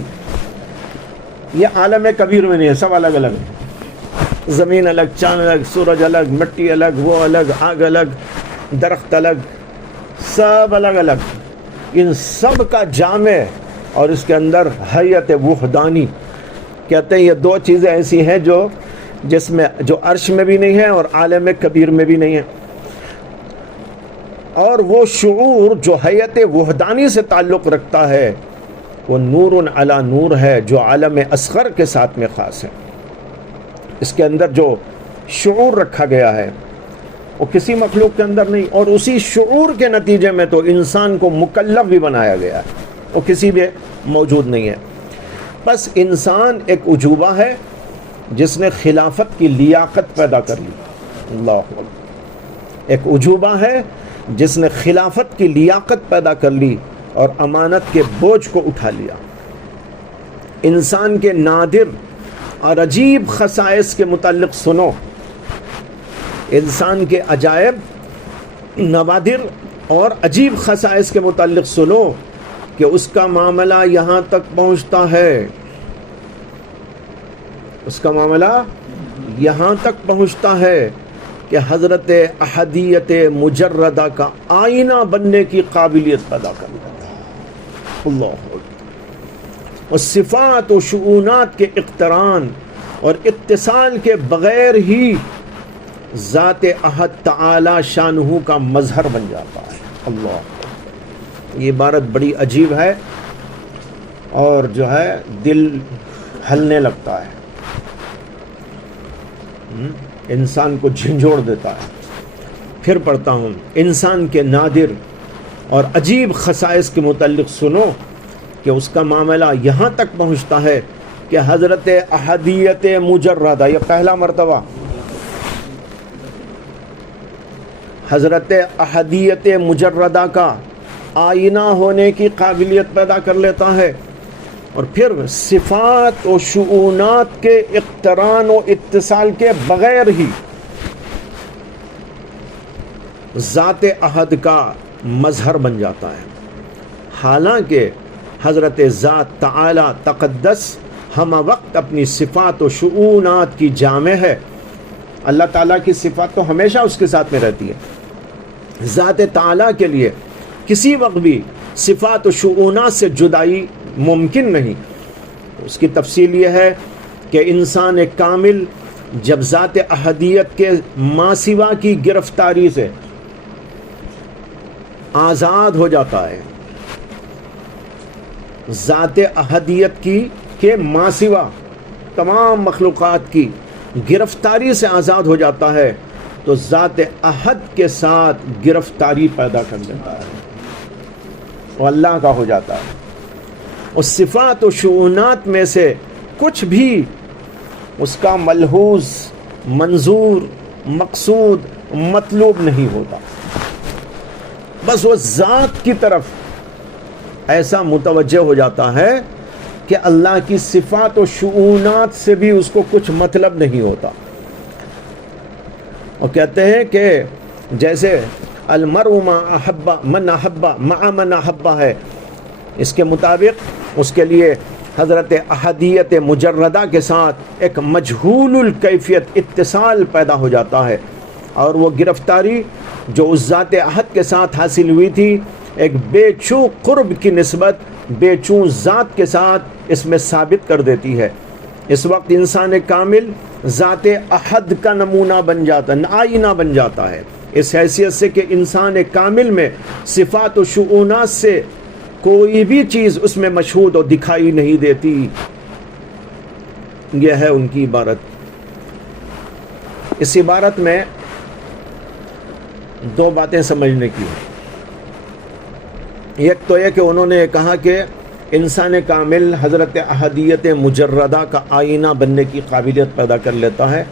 یہ عالم کبیر میں نہیں ہے، سب الگ الگ ہے، زمین الگ، چاند الگ، سورج الگ، مٹی الگ، وہ الگ، آگ الگ، درخت الگ، سب الگ الگ، ان سب کا جامع، اور اس کے اندر ہیئت وحدانی کہتے ہیں۔ یہ دو چیزیں ایسی ہیں جو عرش میں بھی نہیں ہے اور عالم کبیر میں بھی نہیں ہے۔ اور وہ شعور جو ہیئت وحدانی سے تعلق رکھتا ہے وہ نور علی نور ہے، جو عالم اصغر کے ساتھ میں خاص ہے۔ اس کے اندر جو شعور رکھا گیا ہے وہ کسی مخلوق کے اندر نہیں، اور اسی شعور کے نتیجے میں تو انسان کو مکلف بھی بنایا گیا ہے، وہ کسی بھی موجود نہیں ہے۔ بس انسان ایک عجوبہ ہے جس نے خلافت کی لیاقت پیدا کر لی۔ اللہ اکبر۔ ایک عجوبہ ہے جس نے خلافت کی لیاقت پیدا کر لی اور امانت کے بوجھ کو اٹھا لیا۔ انسان کے نادر اور عجیب خصائص کے متعلق سنو، انسان کے عجائب، نوادر اور عجیب خصائص کے متعلق سنو کہ اس کا معاملہ یہاں تک پہنچتا ہے، اس کا معاملہ یہاں تک پہنچتا ہے کہ حضرت احدیت مجردہ کا آئینہ بننے کی قابلیت پیدا کر لیتا ہے۔ اللہ اور صفات و شؤونات کے اقتران اور اتصال کے بغیر ہی ذات احد تعالی شانہ کا مظہر بن جاتا ہے۔ اللہ، یہ عبارت بڑی عجیب ہے اور جو ہے دل ہلنے لگتا ہے، انسان کو جھنجھوڑ دیتا ہے۔ پھر پڑھتا ہوں، انسان کے نادر اور عجیب خصائص کے متعلق سنو کہ اس کا معاملہ یہاں تک پہنچتا ہے کہ حضرت احدیت مجردہ، یہ پہلا مرتبہ حضرت احدیت مجردہ کا آئینہ ہونے کی قابلیت پیدا کر لیتا ہے، اور پھر صفات و شؤونات کے اقتران و اتصال کے بغیر ہی ذات احد کا مظہر بن جاتا ہے، حالانکہ حضرت ذات تعالی تقدس ہم وقت اپنی صفات و شؤونات کی جامع ہے۔ اللہ تعالیٰ کی صفات تو ہمیشہ اس کے ساتھ میں رہتی ہے، ذات تعالیٰ کے لیے کسی وقت بھی صفات و شؤونات سے جدائی ممکن نہیں۔ اس کی تفصیل یہ ہے کہ انسان کامل جب ذات احدیت کے ماسوا کی گرفتاری سے آزاد ہو جاتا ہے، ذات احدیت کے ماسوا تمام مخلوقات کی گرفتاری سے آزاد ہو جاتا ہے، تو ذات احد کے ساتھ گرفتاری پیدا کر دیتا ہے، وہ اللہ کا ہو جاتا ہے۔ اس صفات و شؤونات میں سے کچھ بھی اس کا ملحوظ، منظور، مقصود، مطلوب نہیں ہوتا، بس وہ ذات کی طرف ایسا متوجہ ہو جاتا ہے کہ اللہ کی صفات و شؤونات سے بھی اس کو کچھ مطلب نہیں ہوتا۔ اور کہتے ہیں کہ جیسے المرء من احب مع من احب ہے، اس کے مطابق اس کے لیے حضرت احدیت مجردہ کے ساتھ ایک مجہول الکیفیت اتصال پیدا ہو جاتا ہے، اور وہ گرفتاری جو اس ذات احد کے ساتھ حاصل ہوئی تھی ایک بے چوں قرب کی نسبت بے چوں ذات کے ساتھ اس میں ثابت کر دیتی ہے۔ اس وقت انسان کامل ذات احد کا نمونہ بن جاتا ہے، آئینہ بن جاتا ہے، اس حیثیت سے کہ انسان کامل میں صفات و شؤونات سے کوئی بھی چیز اس میں مشہود اور دکھائی نہیں دیتی۔ یہ ہے ان کی عبارت۔ اس عبارت میں دو باتیں سمجھنے کی ہیں۔ ایک تو یہ کہ انہوں نے کہا کہ انسان کامل حضرت احدیت مجردہ کا آئینہ بننے کی قابلیت پیدا کر لیتا ہے،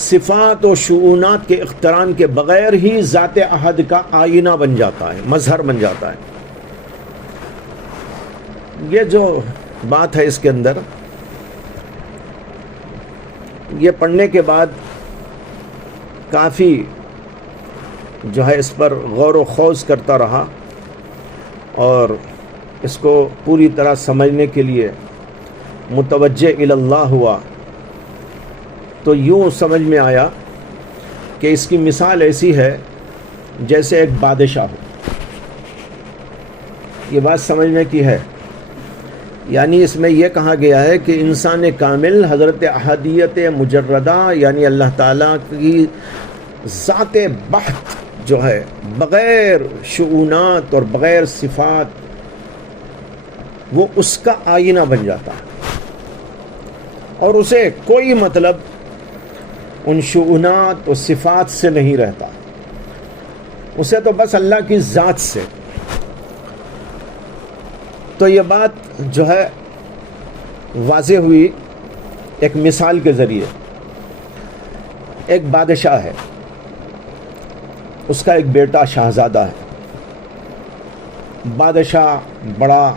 صفات و شؤونات کے اقتران کے بغیر ہی ذات احد کا آئینہ بن جاتا ہے، مظہر بن جاتا ہے۔ یہ جو بات ہے اس کے اندر، یہ پڑھنے کے بعد کافی جو ہے اس پر غور و خوض کرتا رہا، اور اس کو پوری طرح سمجھنے کے لیے متوجہ الی اللہ ہوا، تو یوں سمجھ میں آیا کہ اس کی مثال ایسی ہے جیسے ایک بادشاہ ہو۔ یہ بات سمجھنے کی ہے، یعنی اس میں یہ کہا گیا ہے کہ انسان کامل حضرت احدیت مجردہ یعنی اللہ تعالیٰ کی ذات بحت جو ہے بغیر شؤونات اور بغیر صفات، وہ اس کا آئینہ بن جاتا ہے، اور اسے کوئی مطلب ان شؤونات و صفات سے نہیں رہتا، اسے تو بس اللہ کی ذات سے۔ تو یہ بات جو ہے واضح ہوئی ایک مثال کے ذریعے۔ ایک بادشاہ ہے، اس کا ایک بیٹا شہزادہ ہے۔ بادشاہ بڑا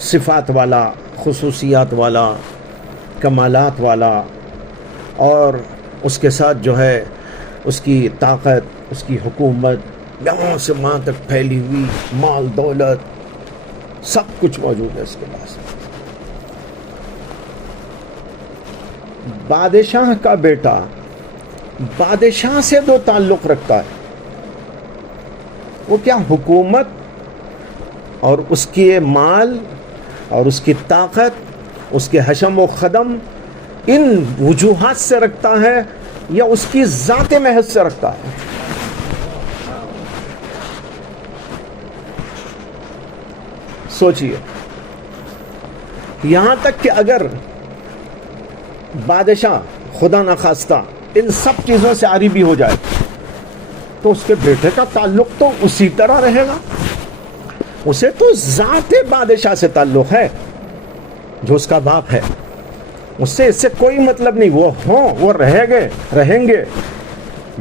صفات والا، خصوصیات والا، کمالات والا، اور اس کے ساتھ جو ہے اس کی طاقت، اس کی حکومت یہاں سے وہاں تک پھیلی ہوئی، مال دولت سب کچھ موجود ہے اس کے پاس۔ بادشاہ کا بیٹا بادشاہ سے دو تعلق رکھتا ہے، وہ کیا حکومت اور اس کے مال اور اس کی طاقت، اس کے حشم و خدم، ان وجوہات سے رکھتا ہے یا اس کی ذات محض سے رکھتا ہے؟ سوچئے، یہاں تک کہ اگر بادشاہ خدا نخواستہ ان سب چیزوں سے عاری بھی ہو جائے، تو اس کے بیٹے کا تعلق تو اسی طرح رہے گا. اسے تو ذات بادشاہ سے تعلق ہے جو اس کا باپ ہے. اس سے کوئی مطلب نہیں. وہ رہیں گے.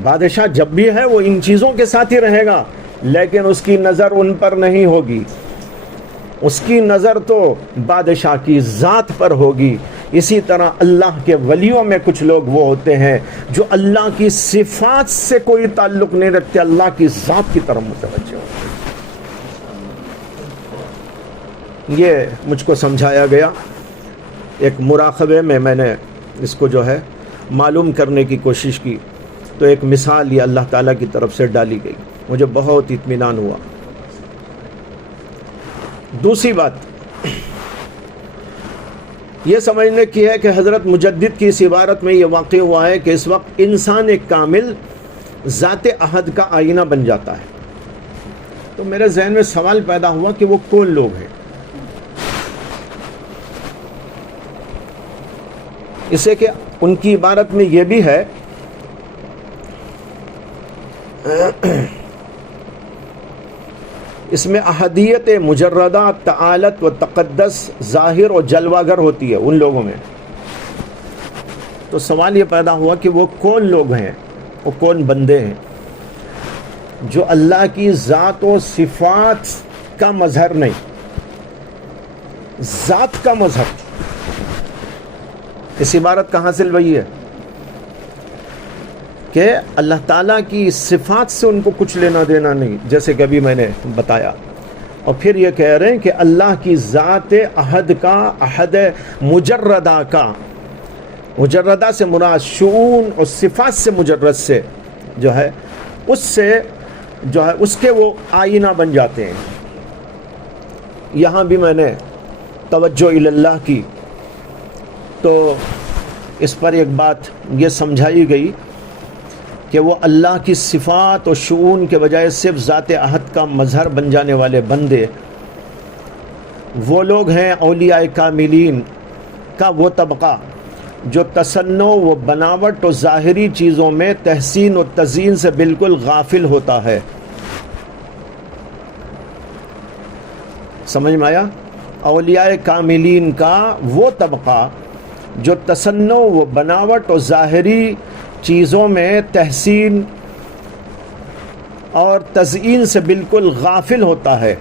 بادشاہ جب بھی ہے وہ ان چیزوں کے ساتھ ہی رہے گا, لیکن اس کی نظر ان پر نہیں ہوگی. اس کی نظر تو بادشاہ کی ذات پر ہوگی. اسی طرح اللہ کے ولیوں میں کچھ لوگ وہ ہوتے ہیں جو اللہ کی صفات سے کوئی تعلق نہیں رکھتے, اللہ کی ذات کی طرف متوجہ ہوتے ہیں. یہ مجھ کو سمجھایا گیا. ایک مراقبے میں نے اس کو جو ہے معلوم کرنے کی کوشش کی, تو ایک مثال یہ اللہ تعالیٰ کی طرف سے ڈالی گئی, مجھے بہت اطمینان ہوا. دوسری بات یہ سمجھنے کی ہے کہ حضرت مجدد کی اس عبارت میں یہ واقع ہوا ہے کہ اس وقت انسان ایک کامل ذات احد کا آئینہ بن جاتا ہے. تو میرے ذہن میں سوال پیدا ہوا کہ وہ کون لوگ ہیں. اسے کہ ان کی عبارت میں یہ بھی ہے اس میں احدیت مجردہ تعالت و تقدس ظاہر اور جلوہ گر ہوتی ہے ان لوگوں میں. تو سوال یہ پیدا ہوا کہ وہ کون لوگ ہیں, وہ کون بندے ہیں جو اللہ کی ذات و صفات کا مظہر نہیں, ذات کا مظہر. اس عبارت کا حاصل وہی ہے کہ اللہ تعالیٰ کی صفات سے ان کو کچھ لینا دینا نہیں, جیسے کہ ابھی میں نے بتایا. اور پھر یہ کہہ رہے ہیں کہ اللہ کی ذات احد کا, احد مجردہ کا, مجردہ سے مراد شؤون اور صفات سے مجرد سے جو ہے اس سے جو ہے اس کے وہ آئینہ بن جاتے ہیں. یہاں بھی میں نے توجہ اللہ کی, تو اس پر ایک بات یہ سمجھائی گئی کہ وہ اللہ کی صفات و شؤون کے بجائے صرف ذات احد کا مظہر بن جانے والے بندے وہ لوگ ہیں اولیاء کاملین کا وہ طبقہ جو تصنع و بناوٹ و ظاہری چیزوں میں تحسین و تزئین سے بالکل غافل ہوتا ہے. سمجھ میں آیا؟ اولیاء کاملین کا وہ طبقہ جو تصنع و بناوٹ و ظاہری چیزوں میں تحسین اور تزئین سے بالکل غافل ہوتا ہے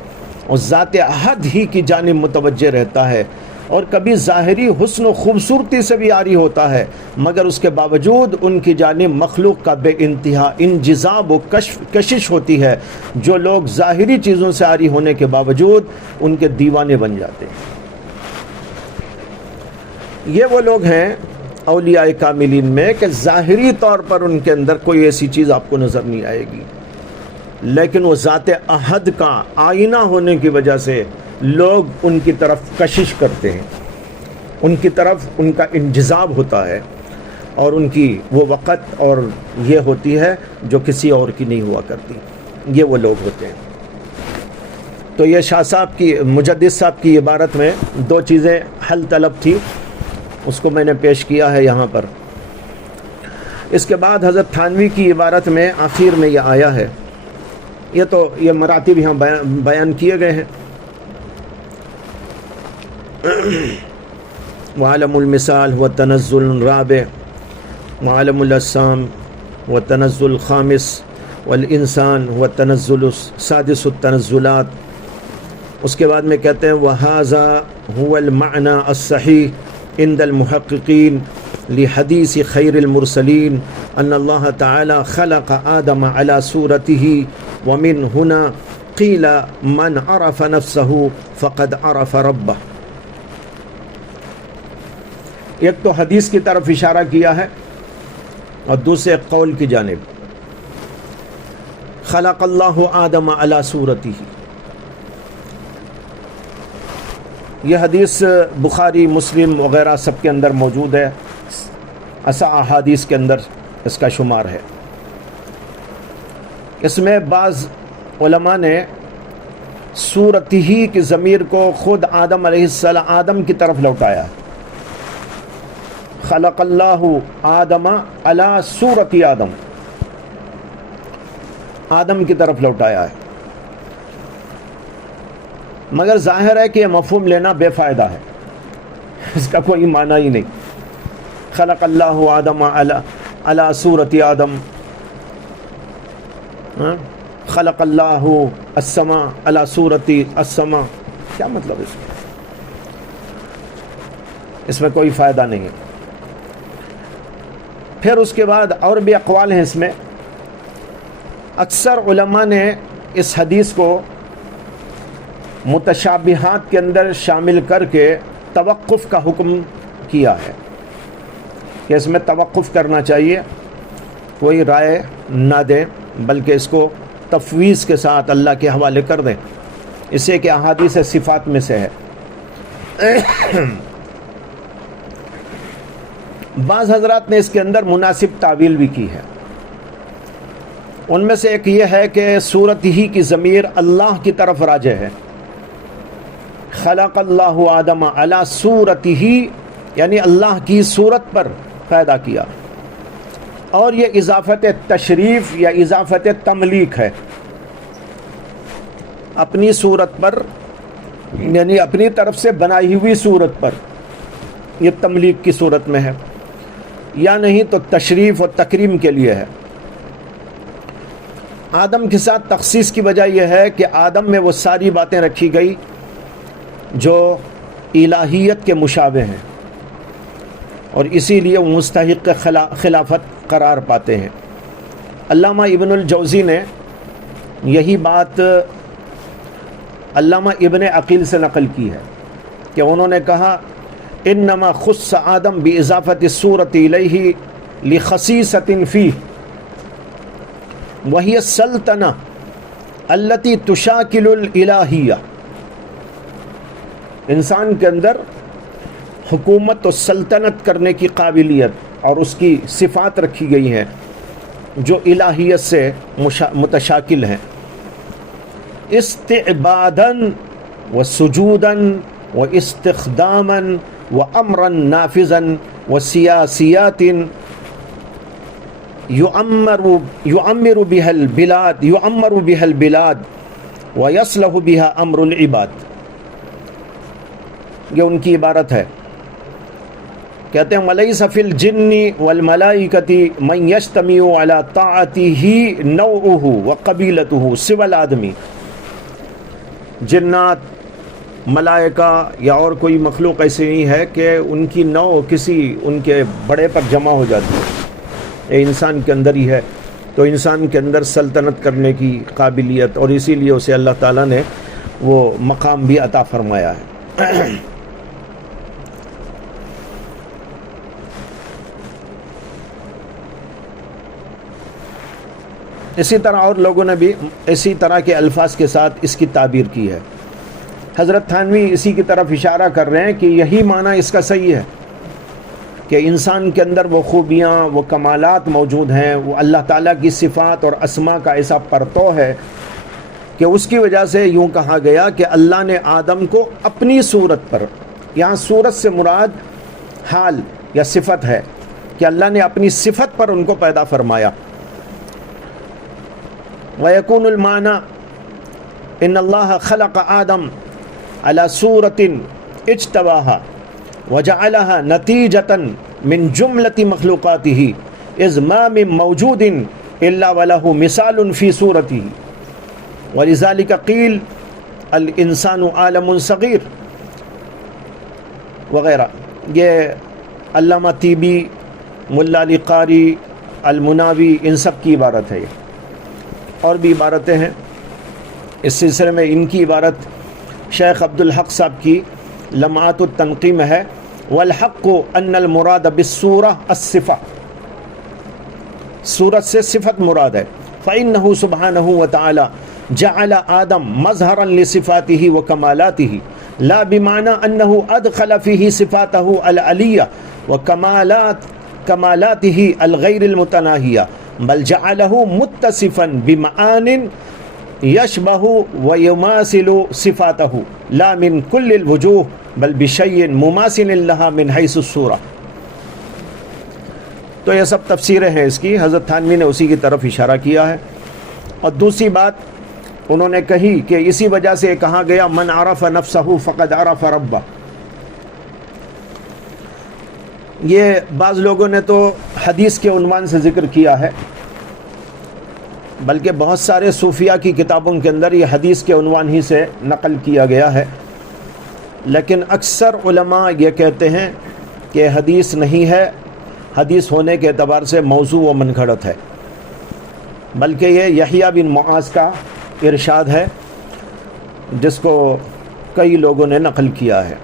اور ذات احد ہی کی جانب متوجہ رہتا ہے, اور کبھی ظاہری حسن و خوبصورتی سے بھی عاری ہوتا ہے, مگر اس کے باوجود ان کی جانب مخلوق کا بے انتہا انجذاب و کشش ہوتی ہے. جو لوگ ظاہری چیزوں سے عاری ہونے کے باوجود ان کے دیوانے بن جاتے ہیں. یہ وہ لوگ ہیں اولیاء کاملین میں کہ ظاہری طور پر ان کے اندر کوئی ایسی چیز آپ کو نظر نہیں آئے گی, لیکن وہ ذات احد کا آئینہ ہونے کی وجہ سے لوگ ان کی طرف کشش کرتے ہیں, ان کی طرف ان کا انجذاب ہوتا ہے, اور ان کی وہ وقت اور یہ ہوتی ہے جو کسی اور کی نہیں ہوا کرتی. یہ وہ لوگ ہوتے ہیں. تو یہ شاہ صاحب کی, مجدد صاحب کی عبارت میں دو چیزیں حل طلب تھی, اس کو میں نے پیش کیا ہے یہاں پر. اس کے بعد حضرت تھانوی کی عبارت میں آخر میں یہ آیا ہے, یہ مراتب یہاں بیان کیے گئے ہیں. وعالم المثال و تنزل رابع وعالم الاجسام و تنزل خامس والانسان و تنزل سادس التنزلات. اس کے بعد میں کہتے ہیں وَهَذَا هُوَ الْمَعْنَى الصَّحِيحِ عند المحققین لحدیث خیر المرسلین ان اللہ تعالی خلق آدم على صورته ومن هنا قیل من عرف نفسه فقد عرف ربه. ایک تو حدیث کی طرف اشارہ کیا ہے اور دوسرے قول کی جانب. خلق اللہ آدم علی صورتہ, یہ حدیث بخاری مسلم وغیرہ سب کے اندر موجود ہے, ایسا احادیث کے اندر اس کا شمار ہے. اس میں بعض علماء نے صورتہ کی ضمیر کو خود آدم علیہ السلام آدم کی طرف لوٹایا. خلق اللہ آدم علی صورت آدم, آدم کی طرف لوٹایا ہے، مگر ظاہر ہے کہ یہ مفہوم لینا بے فائدہ ہے، اس کا کوئی معنی ہی نہیں۔ خلق اللہ آدم علی صورت آدم، خلق اللہ السماء علی صورت السماء، کیا مطلب اس میں کوئی فائدہ نہیں ہے۔ پھر اس کے بعد اور بھی اقوال ہیں اس میں۔ اکثر علماء نے اس حدیث کو متشابہات کے اندر شامل کر کے توقف کا حکم کیا ہے کہ اس میں توقف کرنا چاہیے، کوئی رائے نہ دیں، بلکہ اس کو تفویض کے ساتھ اللہ کے حوالے کر دیں، اسے کہ احادیث صفات میں سے ہے۔ بعض حضرات نے اس کے اندر مناسب تعویل بھی کی ہے، ان میں سے ایک یہ ہے کہ صورت ہی کی ضمیر اللہ کی طرف راجع ہے۔ خلق اللہ آدم علی صورت ہی، یعنی اللہ کی صورت پر پیدا کیا، اور یہ اضافت تشریف یا اضافت تملیک ہے، اپنی صورت پر، یعنی اپنی طرف سے بنائی ہوئی صورت پر، یہ تملیک کی صورت میں ہے، یا نہیں تو تشریف و تکریم کے لیے ہے۔ آدم کے ساتھ تخصیص کی وجہ یہ ہے کہ آدم میں وہ ساری باتیں رکھی گئی جو الہیت کے مشابہ ہیں، اور اسی لیے وہ مستحق خلافت قرار پاتے ہیں۔ علامہ ابن الجوزی نے یہی بات علامہ ابن عقیل سے نقل کی ہے کہ انہوں نے کہا انما خص آدم باضافت الصورت الیہ لخصیصۃ فیہ وہی السلطنہ التی تشاکل الالہیہ، انسان کے اندر حکومت و سلطنت کرنے کی قابلیت اور اس کی صفات رکھی گئی ہیں جو الہیت سے متشاکل ہیں، استعباداً و سجوداً و استخداماً و امراً نافذاً و سیاسیات یعمر بها البلاد و یصلح بها امر العباد۔ یہ ان کی عبارت ہے، کہتے ہیں وَلَيْسَ فِي الْجِنِّ وَالْمَلَائِكَةِ مَنْ يَجْتَمِعُ عَلَى طَاعَتِهِ نَوْعُهُ وَقَبِيلَتُهُ سِوَى الْآدَمِ، جنات، ملائکہ یا اور کوئی مخلوق ایسی نہیں ہے کہ ان کی نوع کسی ان کے بڑے پر جمع ہو جاتی ہے، یہ انسان کے اندر ہی ہے، تو انسان کے اندر سلطنت کرنے کی قابلیت، اور اسی لیے اسے اللہ تعالیٰ نے وہ مقام بھی عطا فرمایا ہے۔ اسی طرح اور لوگوں نے بھی اسی طرح کے الفاظ کے ساتھ اس کی تعبیر کی ہے۔ حضرت تھانوی اسی کی طرف اشارہ کر رہے ہیں کہ یہی معنی اس کا صحیح ہے کہ انسان کے اندر وہ خوبیاں، وہ کمالات موجود ہیں، وہ اللہ تعالیٰ کی صفات اور اسماء کا ایسا پرتو ہے کہ اس کی وجہ سے یوں کہا گیا کہ اللہ نے آدم کو اپنی صورت پر، یہاں صورت سے مراد حال یا صفت ہے کہ اللہ نے اپنی صفت پر ان کو پیدا فرمایا۔ وَيَكُونُ الْمَعْنَى إِنَّ اللَّهَ خَلَقَ آدَمَ عَلَى صُورَةٍ اجْتَبَاهَا وَجَعَلَهَا نَتِيجَةً مِنْ جُمْلَةِ مَخْلُوقَاتِهِ إِذْ مَا مِنْ مَوْجُودٍ إِلَّا وَلَهُ مِثَالٌ فِي صُورَتِهِ وَلِذَلِكَ قِيلَ الْإِنسَانُ عَالَمٌ صَغِيرٌ وغیرہ۔ یہ علامہ طیبی، ملا علی قاری، المناوی، ان سب کی عبارت ہے، اور بھی عبارتیں ہیں اس سلسلے میں۔ ان کی عبارت شیخ عبد الحق صاحب کی لمعات التنقی میں ہے، والحق ان المراد بالصورہ الصفہ، صورت سے صفت مراد ہے، فإنہ سبحانہ وتعالی جعل آدم مظہرا لصفاته وکمالاته لا بمعنى انہ ادخل فیہ صفاته العلیہ وکمالاته الغیر المتناہیہ، بل جعلہ متصفا بمعان یشبہ ویماثل صفاتہ لا من کل الوجوہ بل بشیء مماثل لها من حیث الصورہ۔ تو یہ سب تفسیریں ہیں اس کی، حضرت تھانوی نے اسی کی طرف اشارہ کیا ہے۔ اور دوسری بات انہوں نے کہی کہ اسی وجہ سے کہا گیا من عرف نفسہ فقد عرف ربہ. یہ بعض لوگوں نے تو حدیث کے عنوان سے ذکر کیا ہے، بلکہ بہت سارے صوفیہ کی کتابوں کے اندر یہ حدیث کے عنوان ہی سے نقل کیا گیا ہے، لیکن اکثر علماء یہ کہتے ہیں کہ حدیث نہیں ہے، حدیث ہونے کے اعتبار سے موضوع و منگھڑت ہے، بلکہ یہ یحییٰ بن معاذ کا ارشاد ہے جس کو کئی لوگوں نے نقل کیا ہے.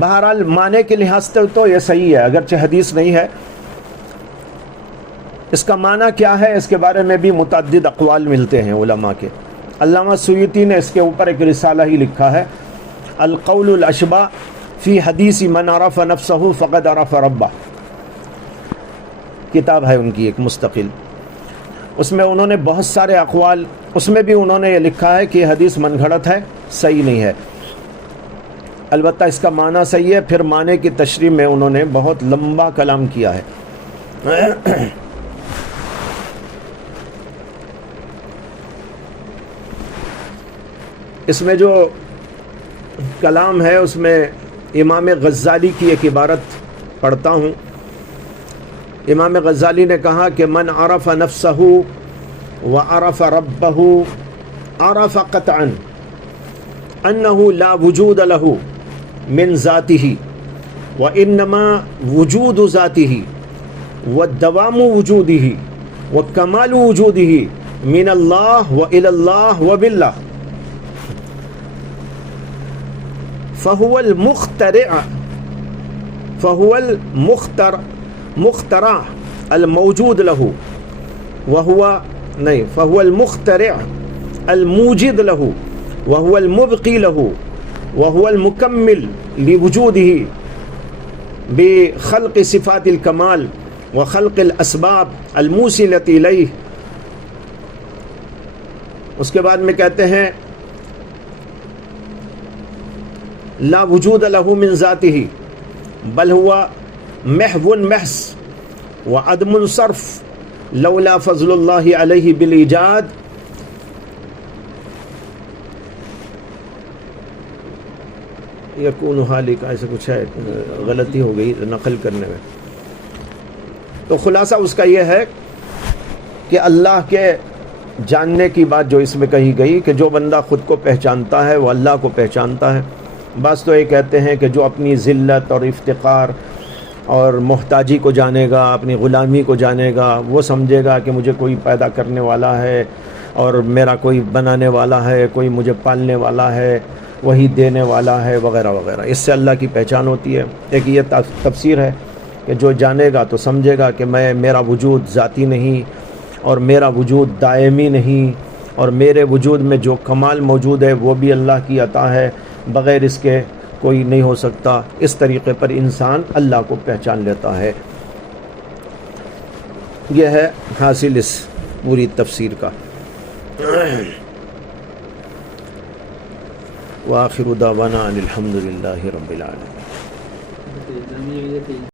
بہرحال معنی کے لحاظ سے تو یہ صحیح ہے، اگرچہ حدیث نہیں ہے. اس کا معنی کیا ہے، اس کے بارے میں بھی متعدد اقوال ملتے ہیں علماء کے. علامہ سیوطی نے اس کے اوپر ایک رسالہ ہی لکھا ہے، القول الاشباء فی حدیث من عرف نفسہ فقد عرف ربہ، کتاب ہے ان کی ایک مستقل. اس میں انہوں نے بہت سارے اقوال، اس میں بھی انہوں نے یہ لکھا ہے کہ حدیث من گھڑت ہے، صحیح نہیں ہے. البتہ اس کا معنی صحیح ہے. پھر معنی کی تشریح میں انہوں نے بہت لمبا کلام کیا ہے. اس میں جو کلام ہے اس میں امام غزالی کی ایک عبارت پڑھتا ہوں. امام غزالی نے کہا کہ من عرف نفسہ وعرف ربہ عرف قطعا انہ لا وجود لہ من ذاتہ وانما وجود ذاتہ والدوام وجودہ وکمال وجودہ من اللہ وإلی اللہ وباللہ فهو المخترع الموجود له فهو المخترع الموجد له وهو المبقي له وهو المكمل لوجوده بخلق صفات الكمال وخلق الاسباب الموصلة الیہ. اس کے بعد میں کہتے ہیں لا وجود له من ذاته بل هو محو محض وعدم صرف لولا فضل اللہ علیہ بالایجاد. یکون حالک، ایسا کچھ ہے، غلطی ہو گئی نقل کرنے میں. تو خلاصہ اس کا یہ ہے کہ اللہ کے جاننے کی بات جو اس میں کہی گئی کہ جو بندہ خود کو پہچانتا ہے وہ اللہ کو پہچانتا ہے. بعض تو یہ کہتے ہیں کہ جو اپنی ذلت اور افتقار اور محتاجی کو جانے گا، اپنی غلامی کو جانے گا، وہ سمجھے گا کہ مجھے کوئی پیدا کرنے والا ہے اور میرا کوئی بنانے والا ہے، کوئی مجھے پالنے والا ہے، وہی دینے والا ہے، وغیرہ وغیرہ. اس سے اللہ کی پہچان ہوتی ہے. ایک یہ تفسیر ہے کہ جو جانے گا تو سمجھے گا کہ میرا وجود ذاتی نہیں اور میرا وجود دائمی نہیں، اور میرے وجود میں جو کمال موجود ہے وہ بھی اللہ کی عطا ہے، بغیر اس کے کوئی نہیں ہو سکتا. اس طریقے پر انسان اللہ کو پہچان لیتا ہے. یہ ہے حاصل اس پوری تفسیر کا. وآخر دعوانا ان الحمد للہ رب العالمین.